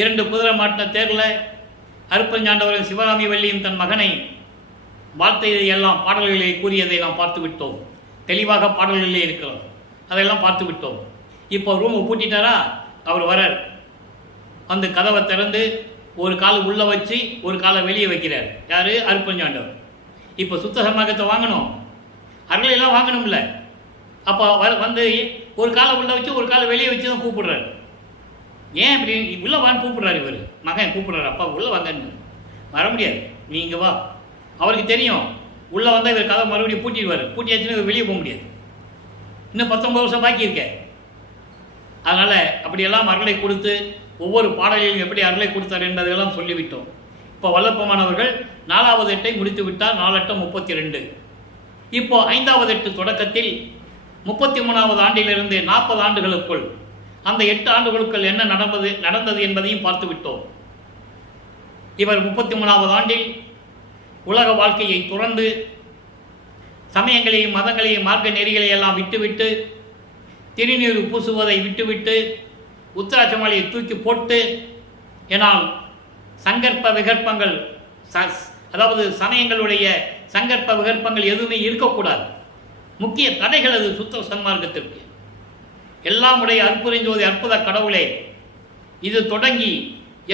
2 குதிரை மாட்டின தேரில் அருப்பெருஞ்சாண்டவரும் சிவகாமி வள்ளியும் தன் மகனை வாழ்த்தையை எல்லாம் பாடல்களிலே கூறியதை நாம் பார்த்து விட்டோம். தெளிவாக பாடல்களிலே இருக்கிறோம், அதெல்லாம் பார்த்து விட்டோம். இப்போ ரூமை பூட்டிட்டாரா, அவர் வரார், வந்து கதவை திறந்து ஒரு கால் உள்ளே வச்சு ஒரு காலை வெளியே வைக்கிறார். யார்? அருப்பெருஞ்சாண்டவர். இப்போ சுத்த சமாகத்தை வாங்கணும், அருளையெல்லாம் வாங்கணும்ல. அப்போ வந்து ஒரு காலை உள்ளே வச்சு ஒரு காலை வெளியே வச்சு தான் கூப்பிடுறாரு. ஏன் இப்படி உள்ளே வான்னு கூப்பிடுறாரு இவர், மகன் கூப்பிடுறாரு, அப்பா உள்ளே வாங்கன்னு. வர முடியாது, நீ இங்கே வா. அவருக்கு தெரியும் உள்ளே வந்தால் இவர் கதை மறுபடியும் பூட்டிடுவார், பூட்டியாச்சுன்னா இவர் வெளியே போக முடியாது, இன்னும் 19 வருஷம் பாக்கி இருக்க. அதனால் அப்படியெல்லாம் அருளை கொடுத்து ஒவ்வொரு பாடலிலும் எப்படி அருளை கொடுத்தார் என்பதையெல்லாம் சொல்லிவிட்டோம். இப்போ வல்லப்பமானவர்கள் 4வது எட்டை முடித்து விட்டார். 4 எட்டு 32. இப்போ 5வது எட்டு தொடக்கத்தில் 33வது ஆண்டிலிருந்து 40 ஆண்டுகளுக்குள் அந்த 8 ஆண்டுகளுக்குள் என்ன நடந்தது என்பதையும் பார்த்து விட்டோம். இவர் 33வது ஆண்டில் உலக வாழ்க்கையை துறந்து சமயங்களையும் மதங்களையும் மார்க்க நெறிகளை எல்லாம் விட்டுவிட்டு திருநீர் பூசுவதை விட்டுவிட்டு உத்தராட்சமாலையை தூக்கி போட்டு, ஏனால் சங்கற்ப விகற்பங்கள் அதாவது சமயங்களுடைய சங்கற்ப விகற்பங்கள் எதுவுமே இருக்கக்கூடாது. முக்கிய தடைகள் அது சுத்த சன்மார்க்கத்திற்கு. எல்லாம் உடைய அற்புதஞ்சோதி அற்புத கடவுளே, இது தொடங்கி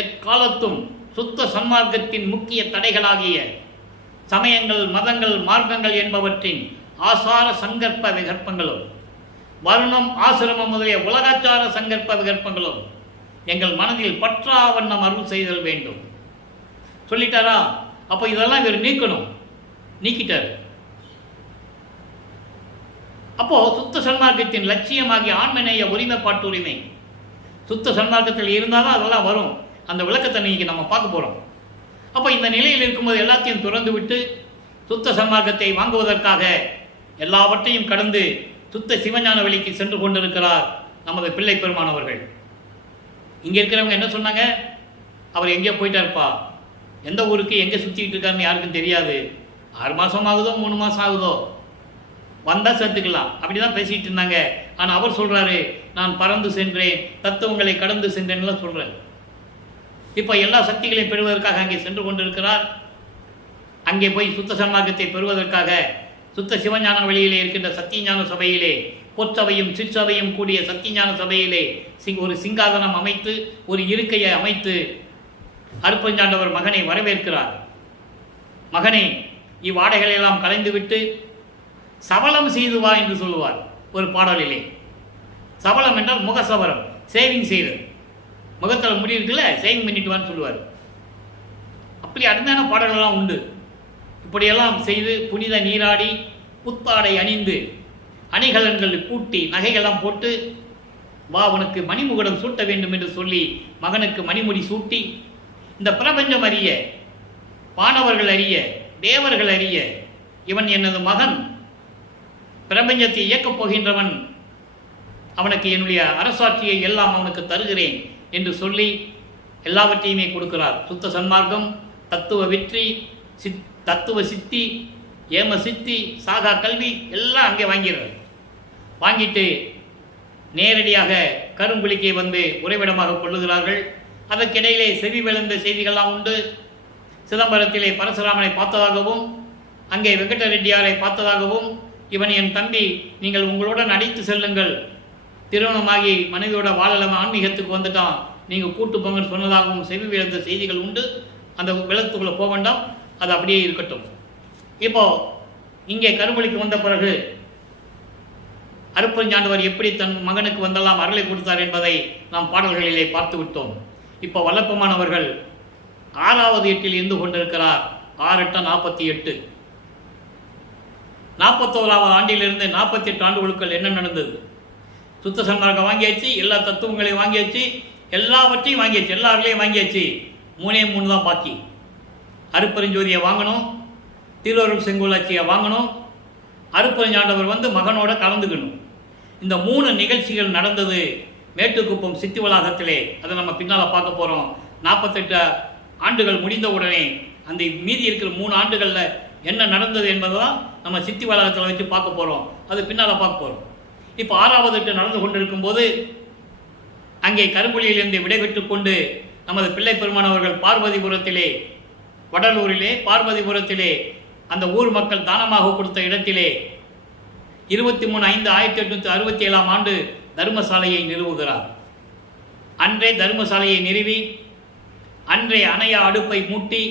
எக்காலத்தும் சுத்த சன்மார்க்கத்தின் முக்கிய தடைகளாகிய சமயங்கள் மதங்கள் மார்க்கங்கள் என்பவற்றின் ஆசார சங்கற்ப விகற்பங்களும் வருணம் ஆசிரமம் முதலிய உலகாச்சார சங்கற்ப விகற்பங்களும் எங்கள் மனதில் பற்றா வண்ணம் அருள் செய்தல் வேண்டும் சொல்லிட்டாரா? அப்போ இதெல்லாம் இவர் நீக்கணும், நீக்கிட்டார். அப்போ சுத்த சன்மார்க்கத்தின் லட்சியமாகிய ஆன்மநேய உரிமைப்பாட்டு உரிமை சுத்த சன்மார்க்கத்தில் இருந்தால் தான் அதெல்லாம் வரும். அந்த விளக்கத்தை இன்னைக்கு நம்ம பார்க்க போகிறோம். அப்போ இந்த நிலையில் இருக்கும்போது எல்லாத்தையும் துறந்து விட்டு சுத்த சன்மார்க்கத்தை வாங்குவதற்காக எல்லாவற்றையும் கடந்து சுத்த சிவஞான வழிக்கு சென்று கொண்டிருக்கிறார் நமது பிள்ளை பெருமானவர்கள். இங்கே இருக்கிறவங்க என்ன சொன்னாங்க? அவர் எங்கேயோ போயிட்டார்ப்பா, எந்த ஊருக்கு எங்கே சுற்றிக்கிட்டு இருக்காருன்னு யாருக்கும் தெரியாது, 6 மாதம் ஆகுதோ 3 மாதம் ஆகுதோ, வந்தால் சேர்த்துக்கலாம், அப்படி தான் பேசிகிட்டு இருந்தாங்க. ஆனால் அவர் சொல்கிறாரு, நான் பறந்து சென்றேன், தத்துவங்களை கடந்து சென்றேன்லாம் சொல்கிறார். இப்போ எல்லா சக்திகளையும் பெறுவதற்காக அங்கே சென்று கொண்டிருக்கிறார். அங்கே போய் சுத்த சன்மார்க்கத்தை பெறுவதற்காக சுத்த சிவஞான வழியிலே இருக்கின்ற சத்தியஞான சபையிலே பொற்சபையும் சிற்சபையும் கூடிய சத்தியஞான சபையிலே ஒரு சிங்காதனம் அமைத்து ஒரு இருக்கையை அமைத்து அருப்பஞ்சாண்டவர் மகனை வரவேற்கிறார். மகனை இவ்வாடைகளை எல்லாம் கலைந்துவிட்டு சபலம் செய்து வா என்று சொல்லுவார் ஒரு பாடலிலே. சபலம் என்றால் முகசபரம், சேவிங் செய்தல், முகத்தில் முடி இருக்குல்ல, சேவிங் பண்ணிட்டு வான்னு சொல்லுவார். அப்படி அருமையான பாடல்கள்லாம் உண்டு. இப்படியெல்லாம் செய்து புனித நீராடி புத்தாடை அணிந்து அணிகலன்கள் பூட்டி நகைகள்லாம் போட்டு வா உனக்கு மணிமுகடம் சூட்ட வேண்டும் என்று சொல்லி மகனுக்கு மணிமுடி சூட்டி இந்த பிரபஞ்சம் அறிய, வானவர்கள் அறிய, தேவர்கள் அறிய, இவன் எனது மகன், பிரபஞ்சத்தை இயக்கப் போகின்றவன், அவனுக்கு என்னுடைய அரசாட்சியை எல்லாம் அவனுக்கு தருகிறேன் என்று சொல்லி எல்லாவற்றையுமே கொடுக்கிறார். சுத்த சன்மார்க்கம், தத்துவ வெற்றி, தத்துவ சித்தி, ஏம சித்தி, சாகா கல்வி எல்லாம் அங்கே வாங்கிறார். வாங்கிட்டு நேரடியாக கருங்குழிக்கை வந்து உறைவிடமாக கொள்ளுகிறார்கள். அதற்கிடையிலே செவி விழுந்த செய்திகள்லாம் உண்டு. சிதம்பரத்திலே பரசுராமனை பார்த்ததாகவும் அங்கே வெங்கட ரெட்டியாரை பார்த்ததாகவும், இவன் என் தம்பி, நீங்கள் உங்களுடன் அழைத்து செல்லுங்கள், திருமணமாகி மனைவியோட வாழலாம், ஆன்மீகத்துக்கு வந்துட்டான், நீங்கள் கூட்டு போங்கன்னு சொன்னதாகவும் செவி விழுந்த செய்திகள் உண்டு. அந்த விளத்துக்குள்ளே போக வேண்டாம், அது அப்படியே இருக்கட்டும். இப்போ இங்கே கருவழிக்கு வந்த பிறகு அருப்பஞ்சாண்டவர் எப்படி தன் மகனுக்கு வந்தெல்லாம் அருளை கொடுத்தார் என்பதை நாம் பாடல்களிலே பார்த்து விட்டோம். இப்போ வல்லப்பமானவர்கள் 6வது எட்டில் இருந்து கொண்டிருக்கிறார். 6 8 48. 41வது ஆண்டிலிருந்து 48 ஆண்டுகளுக்குள் என்ன நடந்தது? சுத்த சன்மார்க்கம் வாங்கியாச்சு, எல்லா தத்துவங்களையும் வாங்கியாச்சு, எல்லாவற்றையும் வாங்கியாச்சு, எல்லார்களையும் வாங்கியாச்சு. 3 தான் பாக்கி. அருப்பெருஞ்சோதியை வாங்கணும், திருவருள் செங்கோலாட்சியை வாங்கணும், அருப்பெருஞ்சாண்டவர் வந்து மகனோட கலந்துக்கணும். இந்த 3 நிகழ்ச்சிகள் நடந்தது மேட்டுக்குப்பம் சித்தி வளாகத்திலே. அதை நம்ம பின்னால் பார்க்க போகிறோம். 48 ஆண்டுகள் முடிந்த உடனே அந்த மீதி இருக்கிற 3 ஆண்டுகளில் என்ன நடந்தது என்பதை தான் நம்ம சித்தி வளாகத்தில் வச்சு பார்க்க போகிறோம். அது பின்னால் பார்க்க போகிறோம். இப்போ 6வது எட்டு நடந்து கொண்டிருக்கும் போது அங்கே கருங்குழியிலிருந்து விடைபெற்று கொண்டு நமது பிள்ளை பெருமானவர்கள் பார்வதிபுரத்திலே, வடலூரிலே பார்வதிபுரத்திலே அந்த ஊர் மக்கள் தானமாக கொடுத்த இடத்திலே 23/5/1867 தர்மசாலையை நிறுவுகிறார். அன்றே தர்மசாலையை நிறுவி அன்றே அணையா அடுப்பை மூட்டி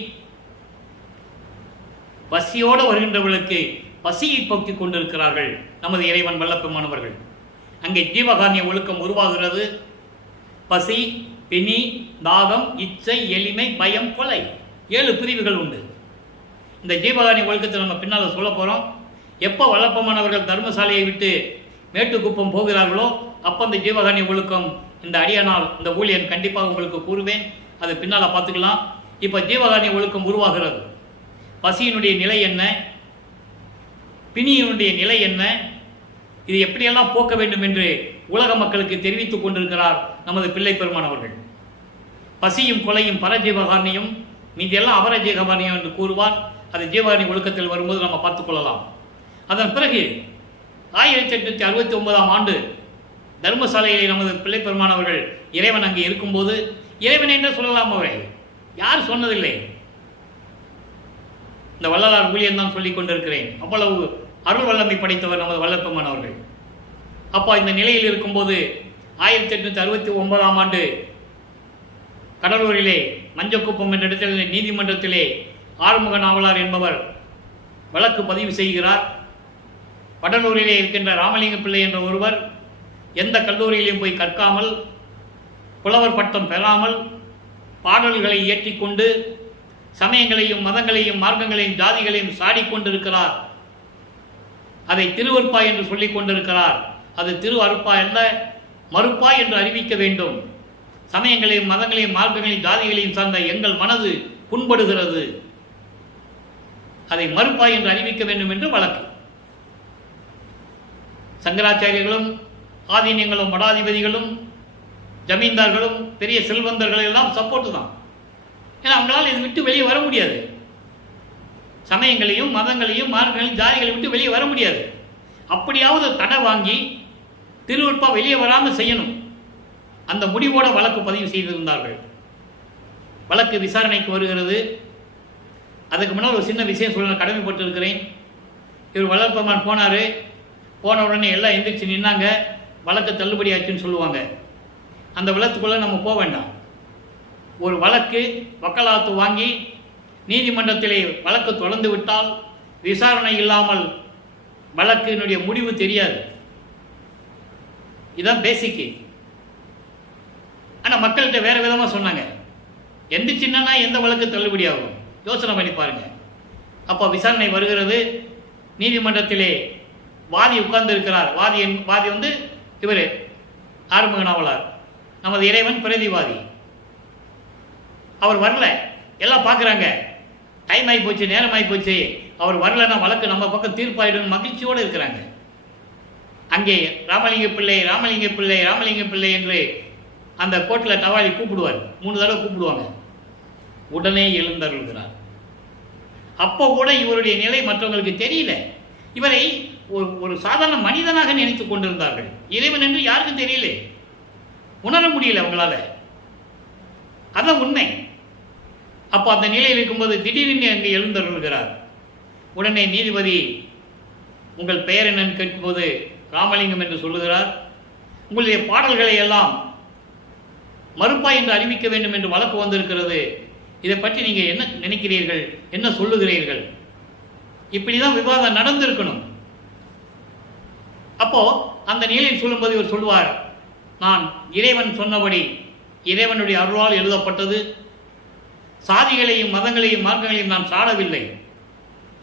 பசியோடு வருகின்றவர்களுக்கு பசியை போக்கிக் கொண்டிருக்கிறார்கள் நமது இறைவன் வல்லப்பெருமானவர்கள். அங்கே ஜீவகாரணிய ஒழுக்கம் உருவாகிறது. பசி, பிணி, தாகம், இச்சை, எளிமை, பயம், கொலை 7 பிரிவுகள் உண்டு. இந்த ஜீவகாரணிய ஒழுக்கத்தை நம்ம பின்னால் சொல்ல போகிறோம். எப்போ வல்லப்பெருமானவர்கள் தர்மசாலையை விட்டு மேட்டுக்குப்பம் போகிறார்களோ அப்போ அந்த ஜீவகாரணிய ஒழுக்கம் இந்த அடியானால் இந்த ஊழியன் கண்டிப்பாக உங்களுக்கு கூறுவேன், அது பின்னால் பார்த்துக்கலாம். இப்போ ஜீவகாருண்ய ஒழுக்கம் உருவாகிறது. பசியினுடைய நிலை என்ன, பிணியினுடைய நிலை என்ன, இது எப்படியெல்லாம் போக்க வேண்டும் என்று உலக மக்களுக்கு தெரிவித்துக் கொண்டிருக்கிறார் நமது பிள்ளை பெருமான் அவர்கள். பசியும் கொலையும் பரஜீவகாரணியும், மீதியெல்லாம் அபரஜீவகாரணியம் என்று கூறுவார். அது ஜீவகாருண்ய ஒழுக்கத்தில் வரும்போது நம்ம பார்த்துக்கொள்ளலாம். அதன் பிறகு 1869ஆம் ஆண்டு தர்மசாலையிலே நமது பிள்ளை பெருமான் அவர்கள் இறைவன் அங்கே இருக்கும்போது, இறைவன் என்று சொல்லலாம், அவரை யார் சொன்னதில்லை, இந்த வள்ளலார் ஊழியன் தான் சொல்லிக் கொண்டிருக்கிறேன். அவ்வளவு அருள் வல்லமை படைத்தவர் நமது வல்லப்பெருமான் அவர்கள். அப்போ இந்த நிலையில் இருக்கும்போது 1869ஆம் ஆண்டு கடலூரிலே மஞ்சக்குப்பம் என்ற இடத்தில் நீதிமன்றத்திலே ஆறுமுக நாவலார் என்பவர் வழக்கு பதிவு செய்கிறார். வடலூரிலே இருக்கின்ற ராமலிங்க பிள்ளை என்ற ஒருவர் எந்த கல்லூரியிலையும் போய் கற்காமல், புலவர் பட்டம் பெறாமல், பாடல்களை இயற்றிக்கொண்டு சமயங்களையும் மதங்களையும் மார்க்கங்களையும் ஜாதிகளையும் சாடிக்கொண்டிருக்கிறார். அதை திருவருப்பாய் என்று சொல்லிக் கொண்டிருக்கிறார். அது திரு அருப்பாய் அல்ல, மறுப்பாய் என்று அறிவிக்க வேண்டும். சமயங்களையும் மதங்களையும் மார்க்கங்களையும் ஜாதிகளையும் சார்ந்த எங்கள் மனது புண்படுகிறது, அதை மறுப்பாய் என்று அறிவிக்க வேண்டும் என்று வழக்கு. சங்கராச்சாரியர்களும் ஆதீனங்களும் மடாதிபதிகளும் ஜமீன்தார்களும் பெரிய செல்வந்தர்கள் எல்லாம் சப்போர்ட்டு தான். ஏன்னா அவங்களால் இதை விட்டு வெளியே வர முடியாது. சமயங்களையும் மதங்களையும் மார்க்கங்களையும் ஜாதிகளை விட்டு வெளியே வர முடியாது. அப்படியாவது தடை வாங்கி திருவருப்பா வெளியே வராமல் செய்யணும். அந்த முடிவோட வழக்கு பதிவு செய்திருந்தார்கள். வழக்கு விசாரணைக்கு வருகிறது. அதுக்கு முன்னால் ஒரு சின்ன விஷயம் சொல்ல கடமைப்பட்டு இருக்கிறேன். இவர் வளர்ப்பமான் போனார். போன உடனே எல்லாம் எந்திரிச்சு நின்னாங்க. வழக்கு தள்ளுபடி ஆச்சுன்னு சொல்லுவாங்க. அந்த வழக்குக்குள்ளே நம்ம போக வேண்டாம். ஒரு வழக்கு வக்காலத்து வாங்கி நீதிமன்றத்திலே வழக்கு தொடர்ந்து விட்டால் விசாரணை இல்லாமல் வழக்கினுடைய முடிவு தெரியாது. இதுதான் பேசிக்கு. ஆனால் மக்கள்கிட்ட வேறு விதமாக சொன்னாங்க. எந்திரிச்சின்னா எந்த வழக்கு தள்ளுபடி ஆகும், யோசனை பண்ணி பாருங்க. அப்போ விசாரணை வருகிறது. நீதிமன்றத்திலே வாதி உட்கார்ந்து இருக்கிறார். வாதி வந்து இவர் ஆறுமுக நாவலார், நமது இறைவன் பிரதிவாதி. அவர் வரல. எல்லாம் பார்க்குறாங்க. டைம் ஆகி போச்சு, நேரம் ஆகி போச்சு, அவர் வரலன்னா வழக்கு நம்ம பக்கம் தீர்ப்பாயிடும் மகிழ்ச்சியோடு இருக்கிறாங்க. அங்கே ராமலிங்க பிள்ளை ராமலிங்க பிள்ளை ராமலிங்க பிள்ளை என்று அந்த கோர்ட்டில் டவாலி கூப்பிடுவார். 3 தடவை கூப்பிடுவாங்க. உடனே எழுந்தருள்கிறார். அப்போ கூட இவருடைய நிலை மற்றவங்களுக்கு தெரியல. இவரை ஒரு சாதாரண மனிதனாக நினைத்து கொண்டிருந்தார்கள். இறைவன் என்று யாருக்கும் தெரியல, உணர முடியல அவங்களால. அதான் உண்மை. அப்போ அந்த நிலையில் இருக்கும்போது திடீரென்று அங்கே எழுந்தருள்கிறார். உடனே நீதிபதி உங்கள் பெயர் என்னன்னு கேட்கும்போது ராமலிங்கம் என்று சொல்லுகிறார். உங்களுடைய பாடல்களை எல்லாம் மறுப்பா என்று அறிவிக்க வேண்டும் என்று வழக்கு வந்திருக்கிறது. இதை பற்றி நீங்கள் என்ன நினைக்கிறீர்கள், என்ன சொல்லுகிறீர்கள்? இப்படி தான் விவாதம் நடந்திருக்கணும். அப்போ அந்த நிலையில் சொல்லும்போது இவர் சொல்வார், நான் இறைவன் சொன்னபடி இறைவனுடைய அருளால் எழுதப்பட்டது. சாதிகளையும் மதங்களையும் மார்க்கங்களையும் நான் சாடவில்லை.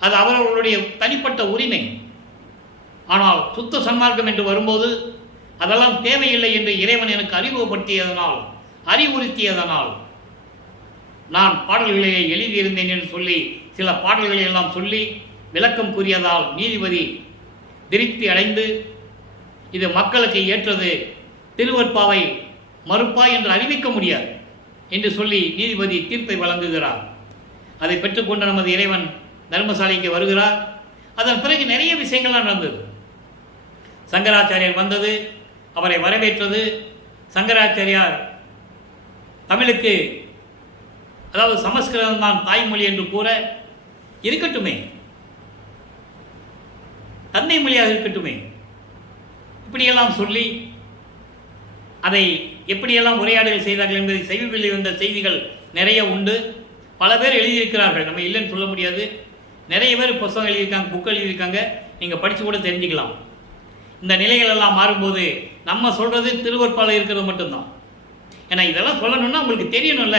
அது அவர்களுடைய தனிப்பட்ட உரிமை. ஆனால் சுத்த சன்மார்க்கம் என்று வரும்போது அதெல்லாம் தேவையில்லை என்று இறைவன் எனக்கு அறிவுறுத்தியதனால் நான் பாடல்களை எழுதியிருந்தேன் என்று சொல்லி சில பாடல்களை எல்லாம் சொல்லி விளக்கம் கூறியதால் நீதிபதி திருப்தி அடைந்து இது மக்களுக்கு ஏற்றது, திருவருட்பாவை மறுப்பா என்று அறிவிக்க முடியாது என்று சொல்லி நீதிபதி தீர்ப்பை வழங்குகிறார். அதை பெற்றுக்கொண்ட நமது இறைவன் தர்மசாலைக்கு வருகிறார். அதன் பிறகு நிறைய விஷயங்கள்லாம் நடந்தது. சங்கராச்சாரியார் வந்தது, அவரை வரவேற்றது. சங்கராச்சாரியார் தமிழுக்கு, அதாவது சமஸ்கிருதம் தான் தாய்மொழி என்று கூற, இருக்கட்டுமே, தந்தை மொழியாக இருக்கட்டுமே, இப்படியெல்லாம் சொல்லி அதை எப்படியெல்லாம் உரையாடல் செய்தார்கள் என்பதை செய்திகளில் வந்த செய்திகள் நிறைய உண்டு. பல பேர் எழுதியிருக்கிறார்கள், நம்ம இல்லைன்னு சொல்ல முடியாது. நிறைய பேர் புத்தகம் எழுதியிருக்காங்க, புக் எழுதியிருக்காங்க. நீங்கள் படித்து கூட தெரிஞ்சுக்கலாம். இந்த நிலைகள் எல்லாம் மாறும்போது நம்ம சொல்கிறது திருவருட்பால இருக்கிறது மட்டும்தான். ஏன்னா இதெல்லாம் சொல்லணும்னா உங்களுக்கு தெரியணும்ல.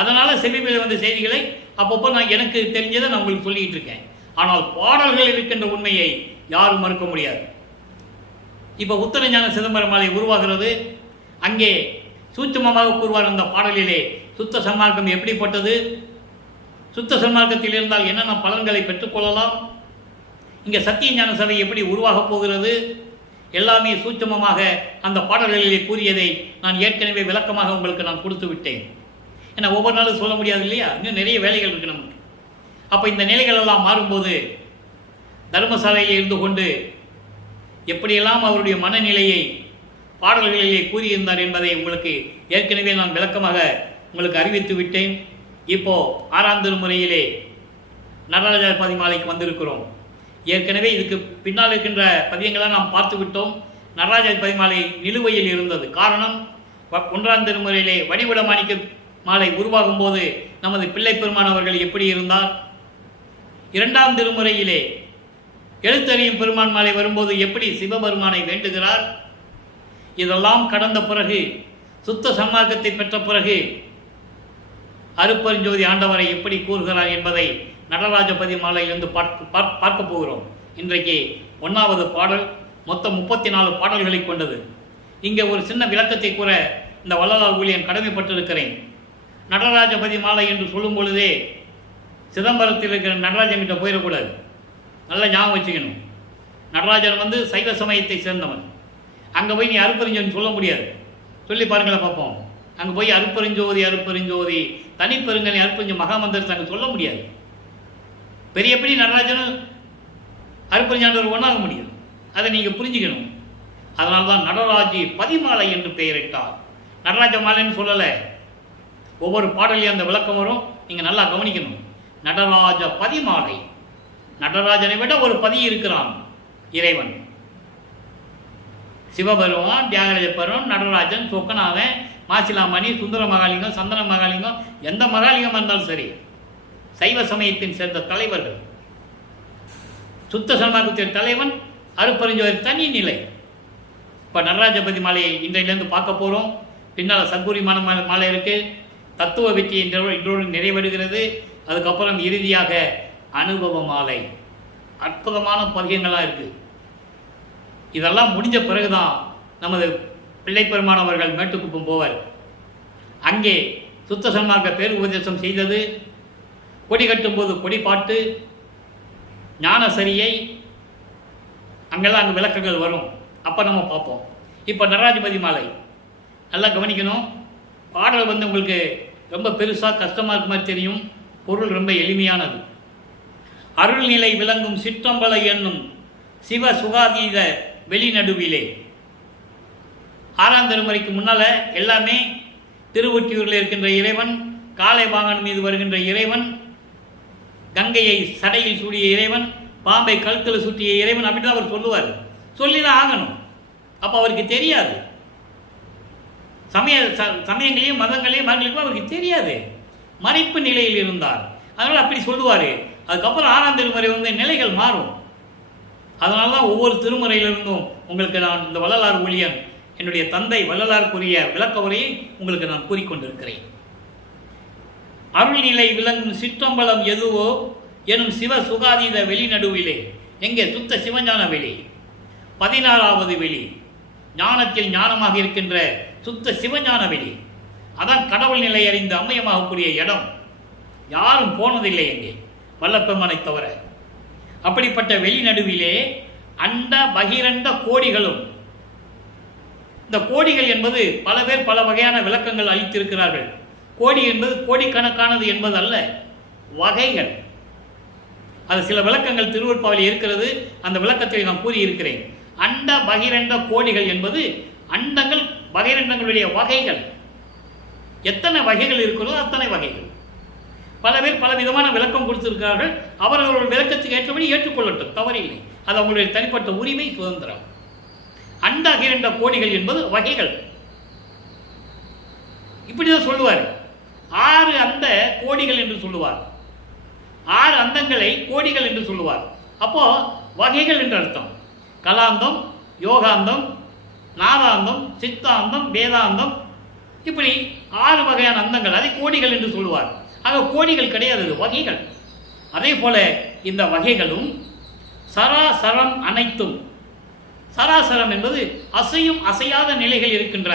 அதனால் செவிகளில் வந்த செய்திகளை அப்பப்போ நான் எனக்கு தெரிஞ்சதை நான் உங்களுக்கு சொல்லிக்கிட்டு இருக்கேன். ஆனால் பாடல்கள் இருக்கின்ற உண்மையை யாரும் மறுக்க முடியாது. இப்போ உத்தரஞான சிதம்பரம் மாலை உருவாகிறது. அங்கே சூட்சுமமாக கூறுவார் அந்த பாடலிலே. சுத்த சன்மார்க்கம் எப்படிப்பட்டது, சுத்த சன்மார்க்கத்தில் இருந்தால் என்னென்ன பலன்களை பெற்றுக்கொள்ளலாம், இங்கே சத்திய ஞான சபை எப்படி உருவாகப் போகிறது, எல்லாமே சூட்சமமாக அந்த பாடல்களிலே கூறியதை நான் ஏற்கனவே விளக்கமாக உங்களுக்கு நான் கொடுத்து விட்டேன். ஏன்னா ஒவ்வொரு நாளும் சொல்ல முடியாது இல்லையா, இன்னும் நிறைய வேலைகள் இருக்குது நமக்கு. அப்போ இந்த நிலைகள் எல்லாம் மாறும்போது தர்மசாலையில் இருந்து கொண்டு எப்படியெல்லாம் அவருடைய மனநிலையை பாடல்களிலே கூறியிருந்தார் என்பதை உங்களுக்கு ஏற்கனவே நான் விளக்கமாக உங்களுக்கு அறிவித்து விட்டேன். இப்போது 6ஆம் திருமுறையிலே நடராஜ பதிமாலைக்கு வந்திருக்கிறோம். ஏற்கனவே இதுக்கு பின்னால் இருக்கின்ற பதியங்களை நாம் பார்த்து விட்டோம். நடராஜ பதிமாலை நிலுவையில் இருந்தது. காரணம், 1ஆம் திருமுறையிலே வடிவுட மாணிக்க மாலை உருவாகும் போது நமது பிள்ளை பெருமான் அவர்கள் எப்படி இருந்தார், 2ஆம் திருமுறையிலே எழுத்தறியும் பெருமான் மாலை வரும்போது எப்படி சிவபெருமானை வேண்டுகிறார், இதெல்லாம் கடந்த பிறகு சுத்த சன்மார்க்கத்தை பெற்ற பிறகு அருப்பெருஞ்சோதி ஆண்டவரை எப்படி கூறுகிறார் என்பதை நடராஜ பதிமாலையிலிருந்து பார்க்க போகிறோம். இன்றைக்கு 1வது பாடல் மொத்தம் 34 பாடல்களை கொண்டது. இங்கே ஒரு சின்ன விளக்கத்தை கூற இந்த வள்ளலார் ஊழியன் கடமைப்பட்டிருக்கிறேன். நடராஜ பதிமாலை என்று சொல்லும் பொழுதே சிதம்பரத்தில் இருக்கிற நடராஜன்கிட்ட போயிடக்கூடாது, நல்லா ஞாபகம் வச்சுக்கணும். நடராஜன் சைவ சமயத்தை சேர்ந்தவன். அங்கே போய் நீ அருப்பெருஞ்சோதி சொல்ல முடியாது. சொல்லி பாருங்களேன் பார்ப்போம். அங்கே போய் அருப்பெருஞ்சோதி அருப்பெருஞ்சோதி தனிப்பெருங்கனி அருப்பெருஞ்ச மகாமந்திரத்தை அங்கே சொல்ல முடியாது. பெரியபடி நடராஜனும் அருப்பெருஞ்சாண்டவர் ஒன்றாக முடியும். அதை நீங்கள் புரிஞ்சுக்கணும். அதனால தான் நடராஜி பதிமாலை என்று பெயரிட்டார். நடராஜ மாலைன்னு சொல்லலை. ஒவ்வொரு பாடலையும் அந்த விளக்கம் வரும், நீங்கள் நல்லா கவனிக்கணும். நடராஜ பதிமாலை, நடராஜனை விட ஒரு பதி இருக்கிறான் இறைவன். சிவபெருமான், தியாகராஜ பெருமான், நடராஜன், சொக்கநாதன், மாசிலாமணி, சுந்தர மகாலிங்கம், சந்தன மகாலிங்கம், எந்த மகாலிங்கமாக இருந்தாலும் சரி, சைவ சமயத்தின் சேர்ந்த தலைவர்கள். சுத்த சன்மார்க்கத்தின் தலைவன் அருப்பெருஞ்சோதி தனி நிலை. இப்போ நடராஜபதி மாலையை இன்றையிலேருந்து பார்க்க போகிறோம். பின்னால் சத்குரு மாலை இருக்குது. தத்துவ வெற்றி இன்றோடு நிறைவேறுகிறது. அதுக்கப்புறம் இறுதியாக அனுபவ மாலை. அற்புதமான பதிகங்களாக இருக்குது. இதெல்லாம் முடிஞ்ச பிறகுதான் நமது பிள்ளைப்பெருமான் அவர்கள் மேட்டுக்குப்பம் போவார். அங்கே சுத்த சன்மார்க்க பேர் உபதேசம் செய்தது, கொடி கட்டும்போது கொடி பாட்டு, ஞான சரியை, அங்கெல்லாம் அங்கே விளக்கங்கள் வரும். அப்போ நம்ம பார்ப்போம். இப்போ நடராஜபதி மாலை நல்லா கவனிக்கணும். பாடல் உங்களுக்கு ரொம்ப பெருசாக கஷ்டமாக இருக்க மாதிரி தெரியும். பொருள் ரொம்ப எளிமையானது. அருள்நிலை விளங்கும் சிற்றம்பலை என்னும் சிவ சுகாதீத வெளிநடுவிலே. 6ஆம் திருமுறைக்கு முன்னால் எல்லாமே திருவொற்றியூரில் இருக்கின்ற இறைவன், காளை வாகனம் மீது வருகின்ற இறைவன், கங்கையை சடையில் சூடிய இறைவன், பாம்பை கழுத்தில் சுற்றிய இறைவன் அப்படின்னு அவர் சொல்லுவார். சொல்லி தான் ஆகணும். அப்போ அவருக்கு தெரியாது. சமயங்களையும் மதங்களையும் மதங்களுக்கும் அவருக்கு தெரியாது. மறைப்பு நிலையில் இருந்தார். அதனால் அப்படி சொல்லுவார். அதுக்கப்புறம் 6ஆம் திருமுறை நிலைகள் மாறும். அதனால தான் ஒவ்வொரு திருமுறையிலிருந்தும் உங்களுக்கு நான் இந்த வள்ளலார் ஊழியன் என்னுடைய தந்தை வள்ளலாருக்குரிய விளக்க உரையை உங்களுக்கு நான் கூறிக்கொண்டிருக்கிறேன். அருள்நிலை விளங்கும் சிற்றம்பலம் எதுவோ எனும் சிவ சுகாதீத வெளிநடுவிலே. எங்கே? சுத்த சிவஞான வெளி, 16வது வெளி, ஞானத்தில் ஞானமாக இருக்கின்ற சுத்த சிவஞான வெளி. அதான் கடவுள் நிலை அறிந்து அம்மையமாகக்கூடிய இடம். யாரும் போனதில்லை எங்கே, வல்லப்பெருமானை தவிர. அப்படிப்பட்ட வெளிநடுவிலே அண்ட பகிரண்ட கோடிகளும். இந்த கோடிகள் என்பது பல பேர் பல வகையான விளக்கங்கள் அளித்திருக்கிறார்கள். கோடி என்பது கோடிக்கணக்கானது என்பது அல்ல, வகைகள். அது சில விளக்கங்கள் திருவருட்பாவில் இருக்கிறது. அந்த விளக்கத்தை நான் கூறியிருக்கிறேன். அண்ட பகிரண்ட கோடிகள் என்பது அண்டங்கள் பகிரண்டங்களுடைய வகைகள். எத்தனை வகைகள் இருக்கிறதோ அத்தனை வகைகள். பல பேர் பல விதமான விளக்கம் கொடுத்திருக்கிறார்கள். அவர்களுடைய விளக்கத்துக்கு ஏற்றபடி ஏற்றுக்கொள்ளட்டும், தவறில்லை. அது அவங்களுடைய தனிப்பட்ட உரிமை, சுதந்திரம். அண்ட அகிரண்ட கோடிகள் என்பது வகைகள். இப்படிதான் சொல்லுவார். 6 அந்த கோடிகள் என்று சொல்லுவார். 6 அந்தங்களை கோடிகள் என்று சொல்லுவார். அப்போ வகைகள் என்று அர்த்தம். கலாந்தம், யோகாந்தம், நாதாந்தம், சித்தாந்தம், வேதாந்தம், இப்படி 6 வகையான அந்தங்கள். அதை கோடிகள் என்று சொல்லுவார். ஆக கோடிகள் கிடையாது, வகைகள். அதே போல இந்த வகைகளும் சராசரம் அனைத்தும். சராசரம் என்பது அசையும் அசையாத நிலைகள் இருக்கின்ற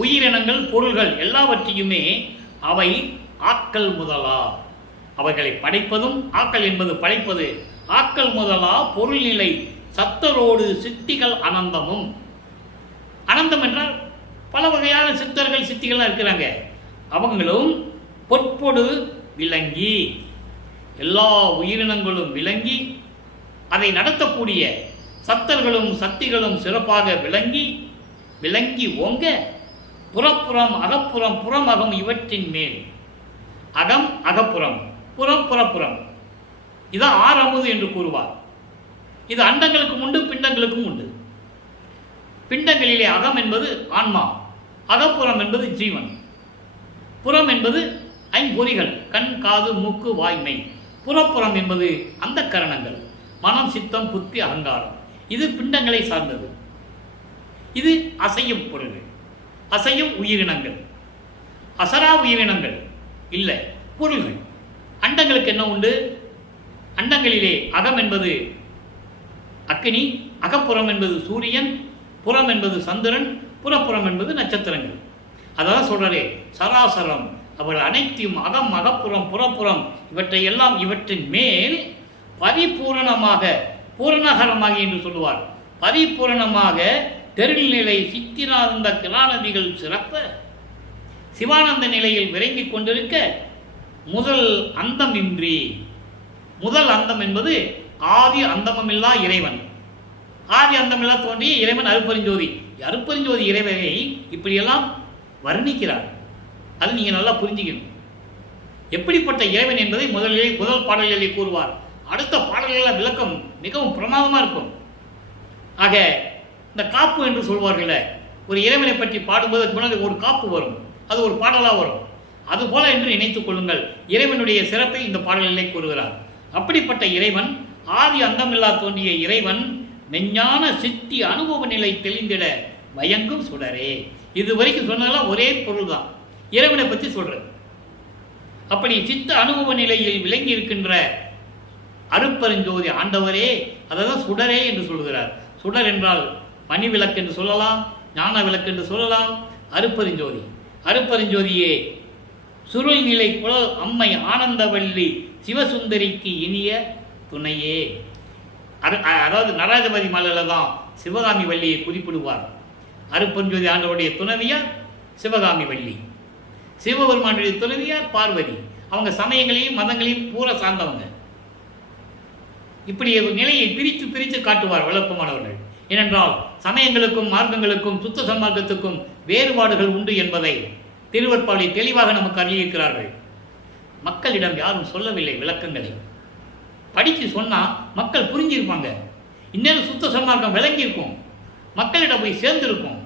உயிரினங்கள், பொருள்கள் எல்லாவற்றையுமே அவை ஆக்கல் முதலா, அவைகளை படைப்பதும், ஆக்கல் என்பது படைப்பது, ஆக்கல் முதலா பொருள்நிலை சத்தரோடு சித்திகள் அனந்தமும். அனந்தம் என்றால் பல வகையான சித்தர்கள் சித்திகள்லாம் இருக்கிறாங்க. அவங்களும் பொற்பொடு விளங்கி, எல்லா உயிரினங்களும் விளங்கி, அதை நடத்தக்கூடிய சத்தர்களும் சக்திகளும் சிறப்பாக விளங்கி விளங்கி ஓங்க, புறப்புறம் அகப்புறம் புறமகம் இவற்றின் மேல், அகம் அகப்புறம், புறம் புறப்புறம், இதான் ஆறமுது என்று கூறுவார். இது அண்டங்களுக்கும் உண்டு, பிண்டங்களுக்கும் உண்டு. பிண்டங்களிலே அகம் என்பது ஆன்மா, அகப்புறம் என்பது ஜீவன், புறம் என்பது ஐம்பொறிகள், கண் காது மூக்கு வாய்மை, புறப்புறம் என்பது அந்த கரணங்கள், மனம் சித்தம் புத்தி அகங்காரம். இது பிண்டங்களை சார்ந்தது. இது அசையும் பொருள்கள், அசையும் உயிரினங்கள், அசரா உயிரினங்கள் இல்லை, பொருள்கள். அண்டங்களுக்கு என்ன உண்டு? அண்டங்களிலே அகம் என்பது அக்கினி, அகப்புறம் என்பது சூரியன், புறம் என்பது சந்திரன், புறப்புறம் என்பது நட்சத்திரங்கள். அதான் சொல்றே சராசரம். அவர்கள் அனைத்தையும் அகம் அகப்புறம் புறப்புறம் இவற்றையெல்லாம் இவற்றின் மேல் பரிபூரணமாக, பூரணகரமாக என்று சொல்லுவார், பரிபூரணமாக தெருநிலை சித்திரானந்த கிளாநதிகள் சிறப்ப சிவானந்த நிலையில் விளங்கிக் கொண்டிருக்க, முதல் அந்தமின்றி, முதல் அந்தம் என்பது ஆதி அந்தமில்லா இறைவன், ஆதி அந்தமில்லா தோன்றிய இறைவன் அருட்பெருஞ்சோதி. அருட்பெருஞ்சோதி இறைவனை இப்படியெல்லாம் வர்ணிக்கிறார். அது நீங்கள் நல்லா புரிஞ்சுக்கணும். எப்படிப்பட்ட இறைவன் என்பதை முதல் பாடல்களிலே கூறுவார். அடுத்த பாடல்களில் விளக்கம் மிகவும் பிரமாதமாக இருக்கும். ஆக இந்த காப்பு என்று சொல்வார்கள, ஒரு இறைவனை பற்றி பாடும்போது அதுக்கு முன்னாடி ஒரு காப்பு வரும், அது ஒரு பாடலாக வரும். அதுபோல என்று நினைத்துக் கொள்ளுங்கள். இறைவனுடைய சிறப்பை இந்த பாடலிலே கூறுகிறார். அப்படிப்பட்ட இறைவன், ஆதி அந்தமில்லா தோன்றிய இறைவன், மெஞ்ஞான சித்தி அனுபவ நிலை தெளிந்திட மயங்கும் சுடரே. இது வரைக்கும் சொன்னதெல்லாம் ஒரே பொருள் தான், இறைவனை பற்றி சொல்றது. அப்படி சித்த அனுபவ நிலையில் விளங்கி இருக்கின்ற அருட்பெருஞ்சோதி ஆண்டவரே, அதான் சுடரே என்று சொல்கிறார். சுடர் என்றால் மணி விளக்கு என்று சொல்லலாம், ஞான விளக்கு என்று சொல்லலாம். அருட்பெருஞ்சோதி, அருட்பெருஞ்சோதியே சுருள் நிலை குழல் அம்மை ஆனந்தவல்லி சிவசுந்தரிக்கு இனிய துணையே. அதாவது நடராஜபதி மலையில தான் சிவகாமி வள்ளியை குறிப்பிடுவார். அருட்பெருஞ்சோதி ஆண்டவருடைய துணைவியார் சிவகாமி வள்ளி, சிவபெருமானுடைய துணைவியார் பார்வதி. அவங்க சமயங்களையும் மதங்களையும் பூர சார்ந்தவங்க. இப்படி நிலையை பிரித்து பிரித்து காட்டுவார் விளப்பமானவர்கள். ஏனென்றால் சமயங்களுக்கும் மார்க்கங்களுக்கும் சுத்த சன்மார்க்கத்துக்கும் வேறுபாடுகள் உண்டு என்பதை திருவற்பாவை தெளிவாக நமக்கு அறிவிக்கிறார்கள். மக்களிடம் யாரும் சொல்லவில்லை விளக்கங்களை. படித்து சொன்னால் மக்கள் புரிஞ்சிருப்பாங்க. இன்னொரு சுத்த சன்மார்க்கம் விளங்கியிருக்கும், மக்களிடம் போய் சேர்ந்திருக்கும்.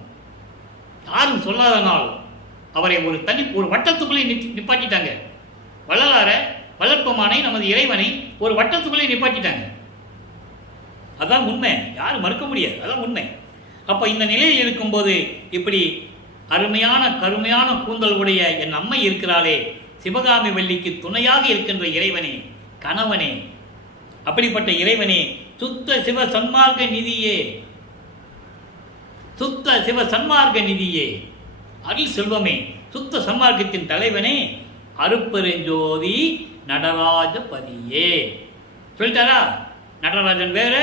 யாரும் சொல்லாதனால் அவரை ஒரு வட்டத்துக்குள்ளே நிப்பாட்டிட்டாங்க. வள்ளலார, வளர்ப்பமானை, நமது இறைவனை ஒரு வட்டத்துக்குள்ளே நிப்பாட்டிட்டாங்க. அதான் உண்மை, யாரும் மறுக்க முடியாது, அதான் உண்மை. அப்போ இந்த நிலையில் இருக்கும்போது இப்படி அருமையான கருமையான கூந்தல் உடைய என் அம்மை இருக்கிறாளே, சிவகாமி வள்ளிக்கு துணையாக இருக்கின்ற இறைவனே, கணவனே, அப்படிப்பட்ட இறைவனே, சுத்த சிவ சன்மார்க்க நிதியே, சுத்த சிவ சன்மார்க்க நிதியே, அருள் செல்வமே, சுத்த சன்மார்க்கத்தின் தலைவனே, அருட்பெருஞ்சோதி நடராஜபதியே. சொல்லிட்டாரா? நடராஜன் வேற,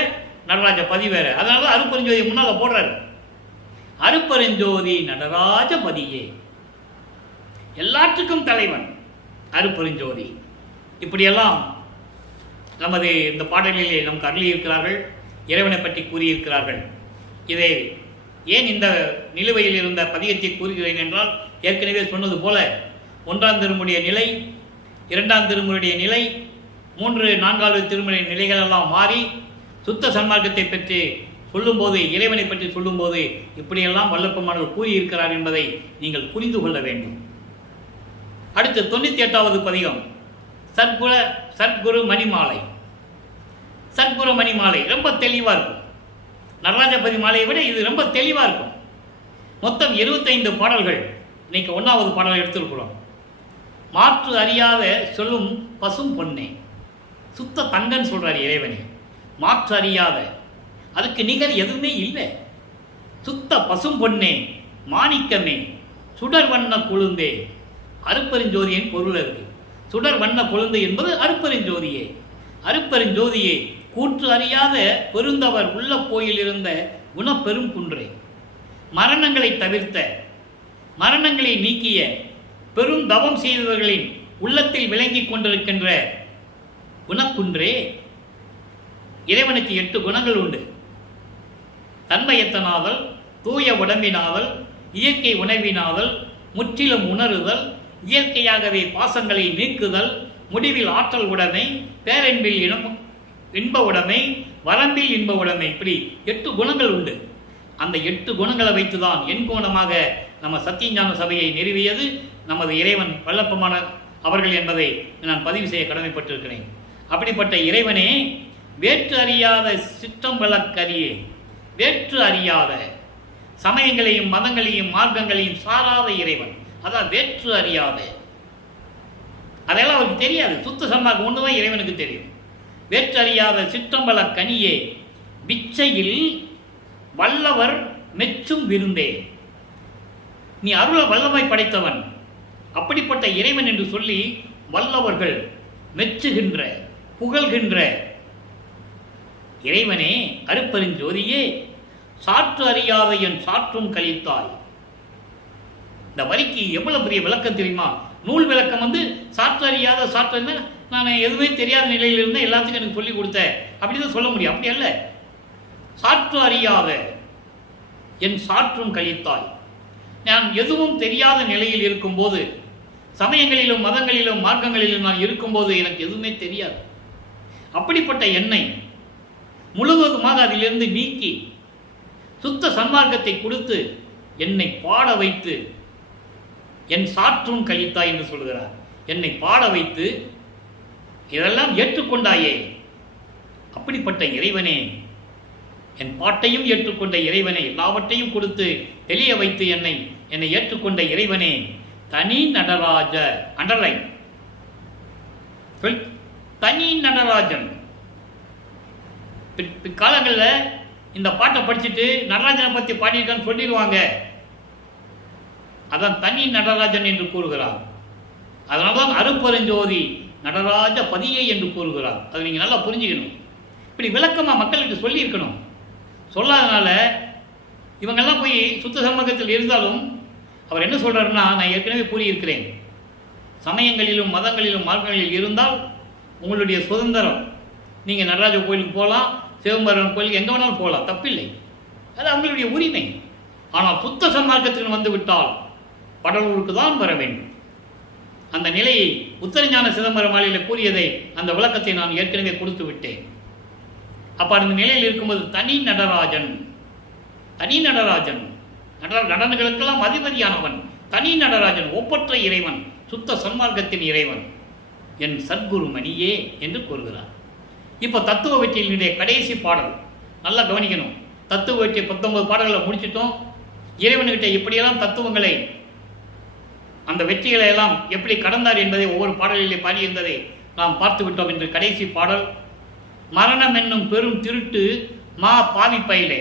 நடராஜபதி வேற. அதனால அருட்பெருஞ்சோதி முன்னால் போடுறாரு. அருட்பெருஞ்சோதி நடராஜபதியே, எல்லாற்றுக்கும் தலைவன் அருட்பெருஞ்சோதி. இப்படியெல்லாம் நமது இந்த பாடலிலே நமக்கு அருளியிருக்கிறார்கள், இறைவனை பற்றி கூறியிருக்கிறார்கள். இதை ஏன் இந்த நிலுவையில் இருந்த பதிகத்தை கூறுகிறேன் என்றால், ஏற்கனவே சொன்னது போல 1ஆம் திருமுறைய நிலை, 2ஆம் திருமுறைய நிலை, 3, 4வது திருமுறை நிலைகளெல்லாம் மாறி சுத்த சன்மார்க்கத்தை பற்றி சொல்லும்போது, இறைவனை பற்றி சொல்லும்போது இப்படியெல்லாம் வல்லப்பமானவர் கூறியிருக்கிறார் என்பதை நீங்கள் புரிந்து கொள்ள வேண்டும். அடுத்து 98வது பதிகம் சத்குரு மணிமாலை. சத்குரு மணிமாலை ரொம்ப தெளிவாக இருக்கும். நடராஜபதி மாலையை விட இது ரொம்ப தெளிவாக இருக்கும். மொத்தம் 25 பாடல்கள். இன்னைக்கு 1வது பாடலை எடுத்துருக்கிறோம். மாற்று அறியாத சொல்லும் பசும் பொன்னே, சுத்த தங்கன்னு சொல்றார் இறைவனே. மாற்று அறியாத, அதுக்கு நிகர் எதுவுமே இல்லை. சுத்த பசும் பொன்னே, மாணிக்கமே, சுடர் வண்ண கொழுந்தே. அருப்பெருஞ்சோதியின் பொருள் இருக்கு. சுடர் வண்ண கொழுந்து என்பது அருப்பெருஞ்சோதியே. அருப்பெருஞ்சோதியே, கூற்று அறியாத பெருந்தவர் உள்ள கோயில் இருந்த குணப்பெரும் குன்றே. மரணங்களை தவிர்த்த, மரணங்களை நீக்கிய, பெரும் தவம் செய்தவர்களின் உள்ளத்தில் விளங்கிக் கொண்டிருக்கின்ற குணக்குன்றே. இறைவனுக்கு 8 குணங்கள் உண்டு. தன்மையத்தனாதல், தூய உடம்பினாதல், இயற்கை உணர்வினாதல், முற்றிலும் உணருதல், இயற்கையாகவே பாசங்களை நீக்குதல், முடிவில் ஆற்றல் உடைமை, பேரன்பில் இன்ப உடைமை, வரம்பில் இன்ப உடைமை, இப்படி 8 குணங்கள் உண்டு. அந்த 8 குணங்களை வைத்துதான் என் கோணமாக நம்ம சத்தியஞான சபையை நிறுவியது நமது இறைவன் வல்லப்பமான அவர்கள் என்பதை நான் பதிவு செய்ய கடமைப்பட்டிருக்கிறேன். அப்படிப்பட்ட இறைவனே, வேற்று அறியாத சிற்றம்பலக்கரியே, வேற்று அறியாத சமயங்களையும் மதங்களையும் மார்க்கங்களையும் சாராத இறைவன். அதான் வேற்று அறியாத. அதெல்லாம் அவருக்கு தெரியாது. சுத்த சன்மார்க்கம் ஒன்றுதான் இறைவனுக்கு தெரியும். வேற்று அறியாத சிற்றம்பல கனியே, பிச்சையில் வல்லவர் மெச்சும் விருந்தே. நீ அருள வல்லமை படைத்தவன், அப்படிப்பட்ட இறைவன் என்று சொல்லி வல்லவர்கள் மெச்சுகின்ற புகழ்கின்ற இறைவனே, அருப்பெருஞ்சோதியே, சாற்று அறியாத என் சாற்றும் கழித்தாய். இந்த வரிக்கு எவ்வளவு பெரிய விளக்கம் தெரியுமா? நூல் விளக்கம் சாற்று அறியாத, சாற்று நான் எதுவுமே தெரியாத நிலையில் இருந்தேன், எல்லாத்துக்கும் எனக்கு சொல்லிக் கொடுத்த அப்படிதான் சொல்ல முடியும். அப்படி அல்ல. சாற்று அறியாத என் சாற்றும் கழித்தாய். நான் எதுவும் தெரியாத நிலையில் இருக்கும்போது, சமயங்களிலும் மதங்களிலும் மார்க்கங்களிலும் நான் இருக்கும்போது எனக்கு எதுவுமே தெரியாது. அப்படிப்பட்ட என்னை முழுவதுமாக அதிலிருந்து நீக்கி சுத்த சன்மார்க்கத்தை கொடுத்து என்னை பாட வைத்து என் சாற்றும் கழித்தாய் என்று சொல்கிறார். என்னை பாட வைத்து இதெல்லாம் ஏற்றுக்கொண்டாயே. அப்படிப்பட்ட இறைவனே, என் பாட்டையும் ஏற்றுக்கொண்ட இறைவனே, எல்லாவற்றையும் கொடுத்து தெளிய வைத்து என்னை ஏற்றுக்கொண்ட இறைவனே, தனி நடராஜ அண்டர்லைன் தனி நடராஜன். பிற்காலங்களில் இந்த பாட்டை படிச்சுட்டு நடராஜனை பற்றி பாடியிருக்கான்னு சொல்லிடுவாங்க. அதான் தனி நடராஜன் என்று கூறுகிறார். அதனால்தான் அருப்பெருஞ்சோதி நடராஜ பதியை என்று கூறுகிறார். அதை நீங்கள் நல்லா புரிஞ்சுக்கணும். இப்படி விளக்கமாக மக்களுக்கு சொல்லியிருக்கணும். சொல்லாதனால இவங்கெல்லாம் போய் சுத்த சமூகத்தில் இருந்தாலும் அவர் என்ன சொல்கிறாருன்னா, நான் ஏற்கனவே கூறியிருக்கிறேன், சமயங்களிலும் மதங்களிலும் மார்க்கங்களில் இருந்தால் உங்களுடைய சுதந்திரம். நீங்கள் நடராஜ கோயிலுக்கு போகலாம், சிவபெருமான் கோயிலுக்கு எங்கே வேணாலும் போகலாம், தப்பில்லை. அது அவங்களுடைய உரிமை. ஆனால் சுத்த சன்மார்க்கத்தில் வந்து விட்டால் படலூருக்கு தான் வர வேண்டும். அந்த நிலையை உத்தரஞான சிதம்பரம் மாலையில் கூறியதை, அந்த விளக்கத்தை நான் ஏற்கனவே கொடுத்து விட்டேன். அப்போ அந்த நிலையில் இருக்கும்போது தனி நடராஜன், தனி நடராஜன், நடனங்களுக்கெல்லாம் அதிபதியானவன் தனி நடராஜன், ஒப்பற்ற இறைவன், சுத்த சன்மார்க்கத்தின் இறைவன், என் சத்குரு மணியே என்று கூறுகிறார். இப்போ தத்துவ வெற்றியினுடைய கடைசி பாடல் நல்லா கவனிக்கணும். தத்துவ வெற்றி 19 பாடல்களை முடிச்சிட்டோம். இறைவன்கிட்ட எப்படியெல்லாம் தத்துவங்களை, அந்த வெற்றிகளை எல்லாம் எப்படி கடந்தார் என்பதை ஒவ்வொரு பாடலிலே பாடியிருந்ததை நாம் பார்த்து விட்டோம். என்று கடைசி பாடல், மரணம் என்னும் பெரும் திருட்டு மா பாவி பயிலே.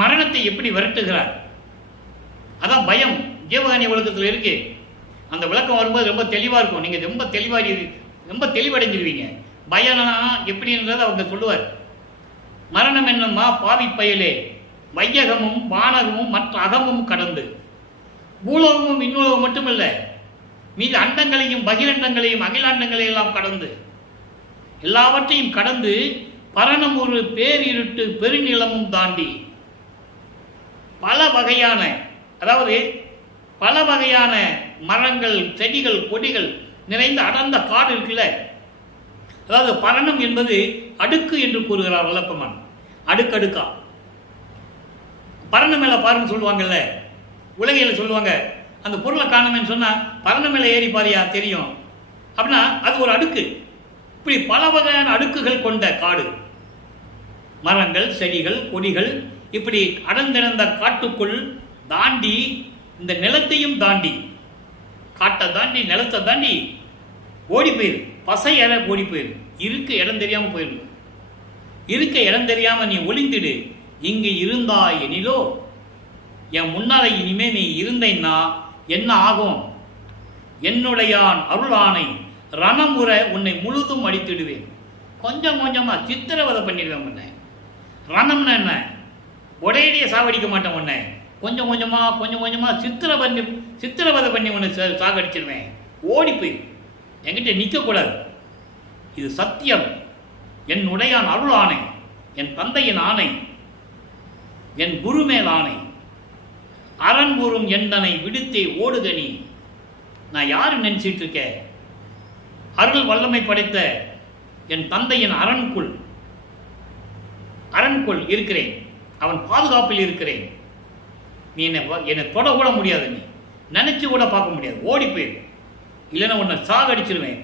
மரணத்தை எப்படி விரட்டுகிறார்? அதான் பயம் ஜீவகானி உலகத்தில் இருக்கு. அந்த விளக்கம் வரும்போது ரொம்ப தெளிவாக இருக்கும். நீங்கள் ரொம்ப தெளிவடைஞ்சிருவீங்க. பயனா எப்படின்றத அவங்க சொல்லுவார். மரணம் என்னும் மா பாவி பயலே, வையகமும் வானகமும் மற்ற அகமும் கடந்து, பூலோகமும் இன்னுலகம் மட்டுமல்ல, மீது அண்டங்களையும் பகிரண்டங்களையும் அகிலாண்டங்களையும் எல்லாம் கடந்து, எல்லாவற்றையும் கடந்து, பரணம் ஒரு பேரிருட்டு பெருநிலமும் தாண்டி, பல வகையான, அதாவது பல வகையான மரங்கள், செடிகள், கொடிகள் நிறைந்த அடர்ந்த காடு இருக்குல்ல. அதாவது பரணம் என்பது அடுக்கு என்று கூறுகிறார் வல்லப்பமான். அடுக்கடுக்கா பரணம் மேலே பாருன்னு சொல்லுவாங்கல்ல, உலகையில் சொல்லுவாங்க. அந்த பொருளை காணணும்னு சொன்னால் பரணம் மேலே ஏறி பாரியா தெரியும் அப்படின்னா அது ஒரு அடுக்கு. இப்படி பல வகையான அடுக்குகள் கொண்ட காடு, மரங்கள், செடிகள், கொடிகள், இப்படி அடர்ந்திருந்த காட்டுக்குள் தாண்டி, இந்த நிலத்தையும் தாண்டி, காட்டை தாண்டி, நிலத்தை தாண்டி ஓடி போயிரு, பசை இற ஓடி போயிரு, இருக்க இடம் தெரியாமல் போயிரு. இருக்க இடம் தெரியாமல் நீ ஒளிந்திடு. இங்கு இருந்தாய் எனிலோ என் முன்னால இனிமே நீ இருந்தேன்னா என்ன ஆகும்? என்னுடையான் அருளானை ரணமுறை உன்னை முழுதும் அடித்திடுவேன். கொஞ்சம் கொஞ்சமாக சித்திரவதை பண்ணிடுவேன் உன்னை. ரணம்னா என்ன? ஒரேடியே சாவடிக்க மாட்டேன் உன்னை. கொஞ்சம் கொஞ்சமாக சித்திரவதை பண்ணி உன்னை சாகடிச்சிருவேன். ஓடிப்போய் என்கிட்ட நிற்கக்கூடாது. இது சத்தியம். என் உடையான் அருள் ஆணை, என் தந்தையின் ஆணை, என் குரு மேல் ஆணை. அரண் கூறும் எந்தனை விடுத்தே ஓடுகனி. நான் யாரு நினைச்சிட்டு இருக்கேன்? அருள் வல்லமை படைத்த என் தந்தையின் அரண்குள் இருக்கிறேன். அவன் பாதுகாப்பில் இருக்கிறேன். நீ என்னை தொடக்கூட முடியாது. நீ நினைச்சு கூட பார்க்க முடியாது. ஓடி போயிரு, இல்லைன்னா உன்னை சாகடிச்சிருவேன்.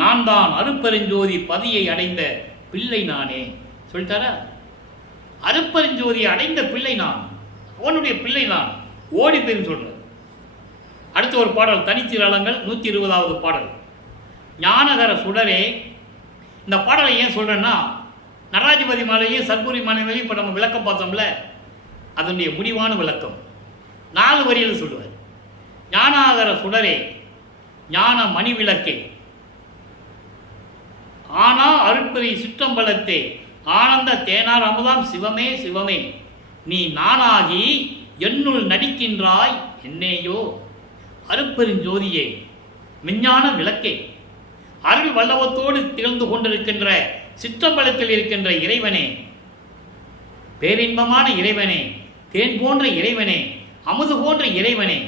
நான் தான் அருப்பெருஞ்சோதி பதியை அடைந்த பிள்ளை நானே சொல்லிட்டாரா? அருப்பெருஞ்சோதியை அடைந்த பிள்ளை நான், அவனுடைய பிள்ளை நான். ஓடி போயின்னு சொல்ற. அடுத்த ஒரு பாடல், தனித்திரளங்கள் 120வது பாடல். ஞானகர சுடரே. இந்த பாடலை ஏன் சொல்றேன்னா, நடராஜபதி மாலையிலையும் சர்க்குரி மாலையிலையும் இப்போ நம்ம விளக்கம் பார்த்தோம்ல, அதனுடைய முடிவான விளக்கம் 4 வரியில் சொல்லுவார். ஞானாகர சுடரே, ஞான மணி விளக்கே, ஆனா அருட்பெரி சிற்றம்பலத்தே, ஆனந்த தேனார் அமுதாம் சிவமே சிவமே, நீ நானாகி என்னுள் நடிக்கின்றாய் என்னேயோ. அருட்பெருஞ்சோதியே, மெஞ்ஞான விளக்கே, அருள் வல்லவத்தோடு திகழ்ந்து கொண்டிருக்கின்ற சிற்றம்பலத்தில் இருக்கின்ற இறைவனே, பேரின்பமான இறைவனே, தேன் போன்ற இறைவனே, அமுது போன்ற இறைவனே,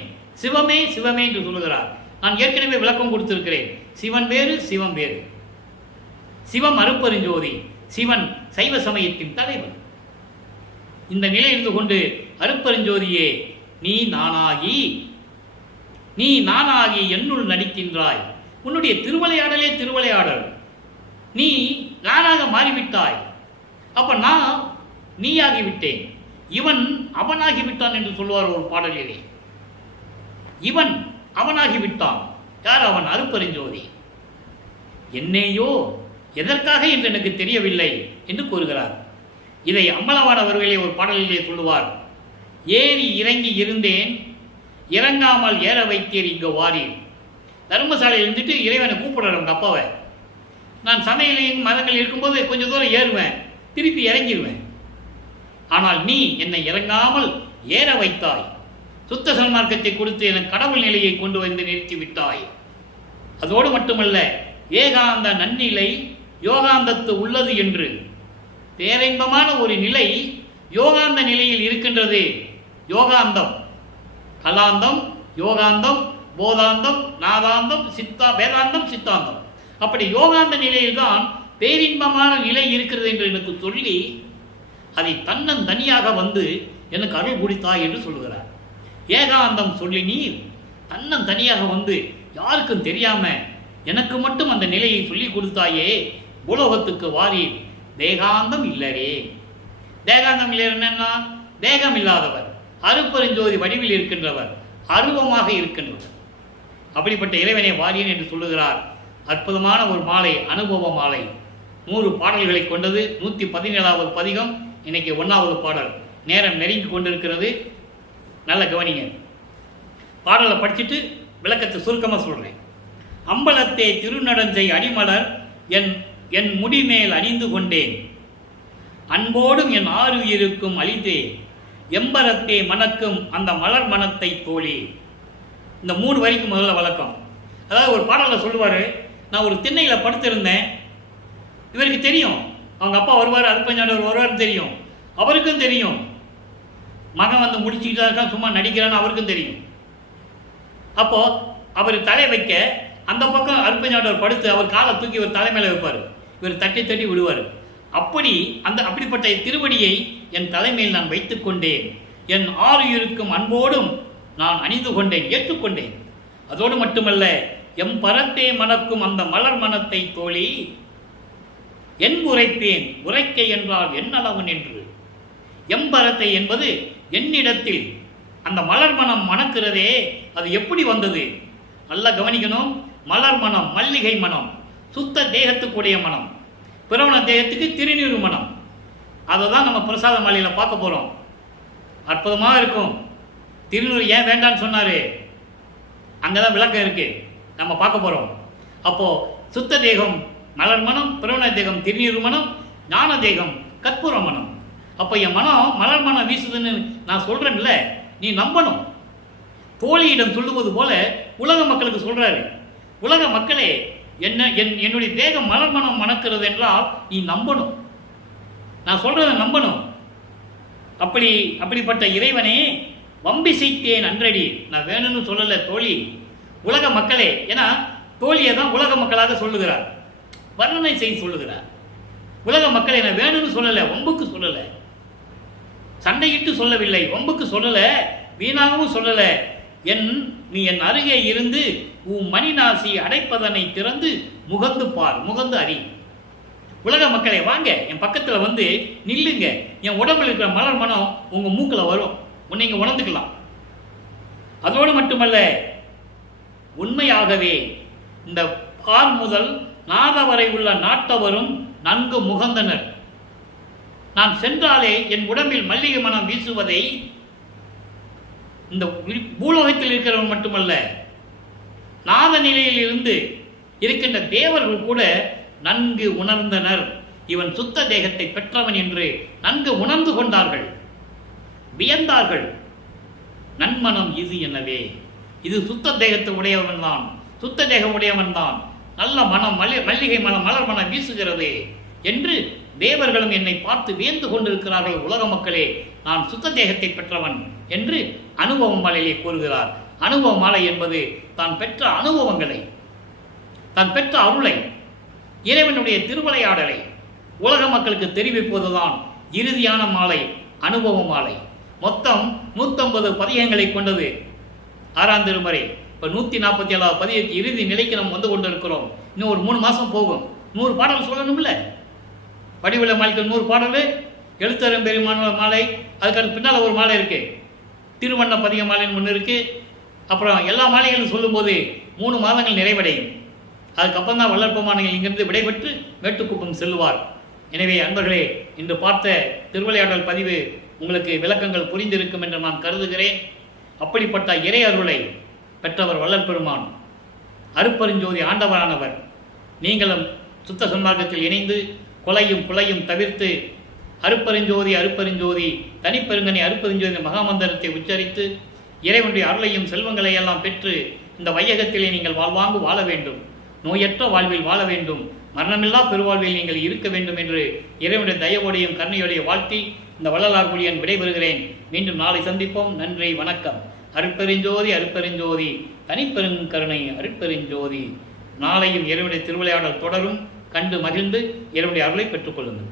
சிவமே சிவமே என்று சொல்லுகிறார். நான் ஏற்கனவே விளக்கம் கொடுத்திருக்கிறேன். சிவன் வேறு, சிவம் வேறு. சிவம் அருப்பெருஞ்சோதி, சிவன் சைவ சமயத்தின் தலைவன். இந்த நிலை இருந்து கொண்டு அருப்பெருஞ்சோதியே, நீ நானாகி என்னுள் நடிக்கின்றாய். உன்னுடைய திருவிளையாடலே திருவிளையாடல். நீ நானாக மாறிவிட்டாய். அப்ப நான் நீயாகிவிட்டேன். இவன் அவனாகிவிட்டான் என்று சொல்வார் ஒரு பாடலிலே. இவன் அவனாகிவிட்டான். யார் அவன்? அருப்பெருஞ்சோதி. என்னேயோ எதற்காக என்று எனக்கு தெரியவில்லை என்று கூறுகிறார். இதை அம்பலவாண அவர்களே ஒரு பாடலிலே சொல்லுவார். ஏறி இறங்கி இருந்தேன், இறங்காமல் ஏற வைத்தீர் இங்கு வாரீர். தர்மசாலையில் இருந்துட்டு இறைவனை கூப்பிடுறார் அவங்க அப்பாவை. நான் சமையலையும் மதங்கள் இருக்கும்போது கொஞ்சம் தூரம் ஏறுவேன், திருப்பி இறங்கிடுவேன். ஆனால் நீ என்னை இறங்காமல் ஏற வைத்தாய். சுத்த சன்மார்க்கத்தை கொடுத்து எனக்கு கடவுள் நிலையை கொண்டு வந்து நிறுத்தி விட்டாய். அதோடு மட்டுமல்ல, ஏகாந்த நன்னிலை யோகாந்தத்து உள்ளது என்று பேரின்பமான ஒரு நிலை யோகாந்த நிலையில் இருக்கின்றது. யோகாந்தம், கலாந்தம், யோகாந்தம், போதாந்தம், நாதாந்தம், வேதாந்தம், சித்தாந்தம். அப்படி யோகாந்த நிலையில்தான் பேரின்பமான நிலை இருக்கிறது என்று எனக்கு சொல்லி அதை தன்னந்தனியாக வந்து எனக்கு அருள் குடித்தாய் என்று சொல்லுகிறார். ஏகாந்தம் சொல்லி நீர் தன்னந்தனியாக வந்து யாருக்கும் தெரியாம எனக்கு மட்டும் அந்த நிலையை சொல்லி கொடுத்தாயே. உலோகத்துக்கு வாரீர் தேகாந்தம் இல்லரே. தேகாந்தம் இல்லை என்னன்னா, தேகம் இல்லாதவர், அருப்பெருஞ்சோதி வடிவில் இருக்கின்றவர், அருவமாக இருக்கின்றவர். அப்படிப்பட்ட இறைவனை வாரியன் என்று சொல்லுகிறார். அற்புதமான ஒரு மாலை, அனுபவ மாலை. 100 பாடல்களை கொண்டது. 117வது பதிகம். இன்னைக்கு 1வது பாடல். நேரம் நெருங்கி கொண்டிருக்கிறது. நல்ல கவனிங்க. பாடலை படிச்சுட்டு விளக்கத்தை சுருக்கமாக சொல்கிறேன். அம்பலத்தே திருநடஞ்சை அடிமலர் என் முடிமேல் அணிந்து கொண்டேன், அன்போடும் என் ஆறுயிருக்கு அழிந்தே, எம்பரத்தே மணக்கும் அந்த மலர் மனத்தை தோழி. இந்த 3 வரிக்கு முதல்ல வழக்கம். அதாவது ஒரு பாடலில் சொல்லுவார், நான் ஒரு திண்ணையில் படுத்திருந்தேன். இவருக்கு தெரியும் அவங்க அப்பா வருவார், அருப்பஞ்சாண்டவர் வருவார்னு தெரியும். அவருக்கும் தெரியும் மகன் வந்து முடிச்சுக்கிட்டா இருக்கான், சும்மா நடிக்கிறான்னு அவருக்கும் தெரியும். அப்போது அவர் தலை வைக்க அந்த பக்கம் அருப்பஞ்சாண்டவர் படுத்து அவர் காலை தூக்கி இவர் தலை மேலே வைப்பார். இவர் தட்டி தட்டி விடுவார். அப்படிப்பட்ட திருவடியை என் தலைமையில் நான் வைத்து கொண்டேன். என் ஆறுயிருக்கும் அன்போடும் நான் அணிந்து கொண்டேன், ஏற்றுக்கொண்டேன். அதோடு மட்டுமல்ல, எம் பரத்தே மணக்கும் அந்த மலர் மனத்தை தோழி என் உரைப்பேன். உரைக்கை என்றால் என்னளவன் என்று. எம்பரத்தை என்பது என்னிடத்தில் அந்த மலர் மனம் மணக்கிறதே, அது எப்படி வந்தது? நல்லா கவனிக்கணும். மலர் மனம், மல்லிகை மனம், சுத்த தேகத்துக்குடைய மனம், பிறவன தேகத்துக்கு திருநீறு மனம். அதை தான் நம்ம பிரசாத மாலையில் பார்க்க போகிறோம். அற்புதமாக இருக்கும். திருநீர் ஏன் வேண்டான்னு சொன்னார்? அங்கே தான் விளக்கம் இருக்குது, நம்ம பார்க்க போகிறோம். அப்போது சுத்த தேகம் மலர் மனம், பிரவண தேகம் திருநீர் மனம், ஞான தேகம் கற்பூர மனம். அப்போ என் மனம் மலர் மனம் வீசுதுன்னு நான் சொல்கிறேன்ல, நீ நம்பணும். தோழியிடம் சொல்லுவது போல உலக மக்களுக்கு சொல்கிறாரு, உலக மக்களே என்னுடைய தேகம் மலர் மனம் மணக்கிறது என்றால் நீ நம்பணும், நான் சொல்கிறத நம்பணும். அப்படிப்பட்ட இறைவனே வம்பி செய்தேன் அன்றடி. நான் வேணும்னு சொல்லலை தோழி, உலக மக்களே. ஏன்னா தோழியை தான் உலக மக்களாக சொல்லுகிறார், வர்ணனை செய்து சொல்லுகிறார். உலக மக்களை நான் வேணும்னு சொல்லலை, வம்புக்கு சொல்லலை, சண்டையிட்டு சொல்லவில்லை, வம்புக்கு சொல்லலை, வீணாகவும் சொல்லலை. நீ என் அருகே இருந்து உன் மணிநாசி அடைப்பதனை திறந்து முகந்து பார், முகந்து அறி. உலக மக்களை வாங்க, என் பக்கத்தில் வந்து நில்லுங்க. என் உடம்புல இருக்கிற மலர் மனம் உங்கள் மூக்கில் வரும், நீங்கள் உணர்ந்துக்கலாம். அதோடு மட்டுமல்ல, உண்மையாகவே இந்த பால் முதல் நாத வரை உள்ள நாட்டவரும் நன்கு முகந்தனர். நான் சென்றாலே என் உடம்பில் மல்லிகை மனம் வீசுவதை இந்த பூலோகத்தில் இருக்கிறவன் மட்டுமல்ல, நாத நிலையில் இருந்து இருக்கின்ற தேவர்கள் கூட நன்கு உணர்ந்தனர். இவன் சுத்த தேகத்தை பெற்றவன் என்று நன்கு உணர்ந்து கொண்டார்கள், வியந்தார்கள். நன்மனம் இது எனவே, இது சுத்த தேகத்தை உடையவன் தான், சுத்த தேகம் உடையவன் தான், நல்ல மனம் மல்லிகை மனம் மலர் மனம் வீசுகிறது என்று தேவர்களும் என்னை பார்த்து வியந்து கொண்டிருக்கிறார்கள். உலக மக்களே, நான் சுத்த தேகத்தை பெற்றவன் என்று அனுபவ மாலையிலே கூறுகிறார். அனுபவ மாலை என்பது தான் பெற்ற அனுபவங்களை, தான் பெற்ற அருளை, இறைவனுடைய திருவிளையாடலை உலக மக்களுக்கு தெரிவிப்பதுதான் இறுதியான மாலை, அனுபவ மாலை. மொத்தம் 150 பதிகங்களை கொண்டது 6ஆம் திருமுறை. இப்போ 147வது பதிகத்துக்கு இறுதி நிலைக்கு நம்ம வந்து கொண்டு இருக்கிறோம். இன்னும் ஒரு 3 மாதம் போகும். 100 பாடல் சொல்லணும்ல. வடிவுள்ள மாலைக்கு 100 பாடல், எழுத்தரும் பெருமான மாலை, அதுக்கு பின்னால் ஒரு மாலை இருக்குது, திருவண்ண பதிக மாலைன்னு ஒன்று இருக்குது. அப்புறம் எல்லா மாலைகளும் சொல்லும்போது 3 மாதங்கள் நிறைவடையும். அதுக்கப்புறம் தான் வளர்ப்பமானங்கள் இங்கிருந்து விடைபெற்று மேட்டுக்குப்பம் செல்லுவார். எனவே அன்பர்களே, இன்று பார்த்த திருவிளையாடல் பதிவு உங்களுக்கு விளக்கங்கள் புரிந்திருக்கும் என்று நான் கருதுகிறேன். அப்படிப்பட்ட இறை அருளை பெற்றவர் வள்ளற்பெருமான், அருப்பெருஞ்சோதி ஆண்டவரானவர். நீங்களும் சுத்த சன்மார்க்கத்தில் இணைந்து கொலையும் புலையும் தவிர்த்து அருப்பெருஞ்சோதி அருப்பெருஞ்சோதி தனிப்பெருங்கனி அருப்பெருஞ்சோதி மகாமந்திரத்தை உச்சரித்து இறைவனுடைய அருளையும் செல்வங்களை எல்லாம் பெற்று இந்த வையகத்திலே நீங்கள் வாழ்வாங்கு வாழ வேண்டும், நோயற்ற வாழ்வில் வாழ வேண்டும், மரணமில்லா பெருவாழ்வில் நீங்கள் இருக்க வேண்டும் என்று இறைவனுடைய தயவோடையும் கருணையோடைய வாழ்த்தி இந்த வள்ளலார் குடியன் விடைபெறுகிறேன். மீண்டும் நாளை சந்திப்போம். நன்றி, வணக்கம். அருட்பெருஞ்சோதி அருட்பெருஞ்சோதி தனிப்பெருங்கருணை அருட்பெருஞ்சோதி. நாளையும் இறைவனுடைய திருவிளையாடல் தொடரும். கண்டு மகிழ்ந்து இறைவனுடைய அருளை பெற்றுக்கொள்ளுங்கள்.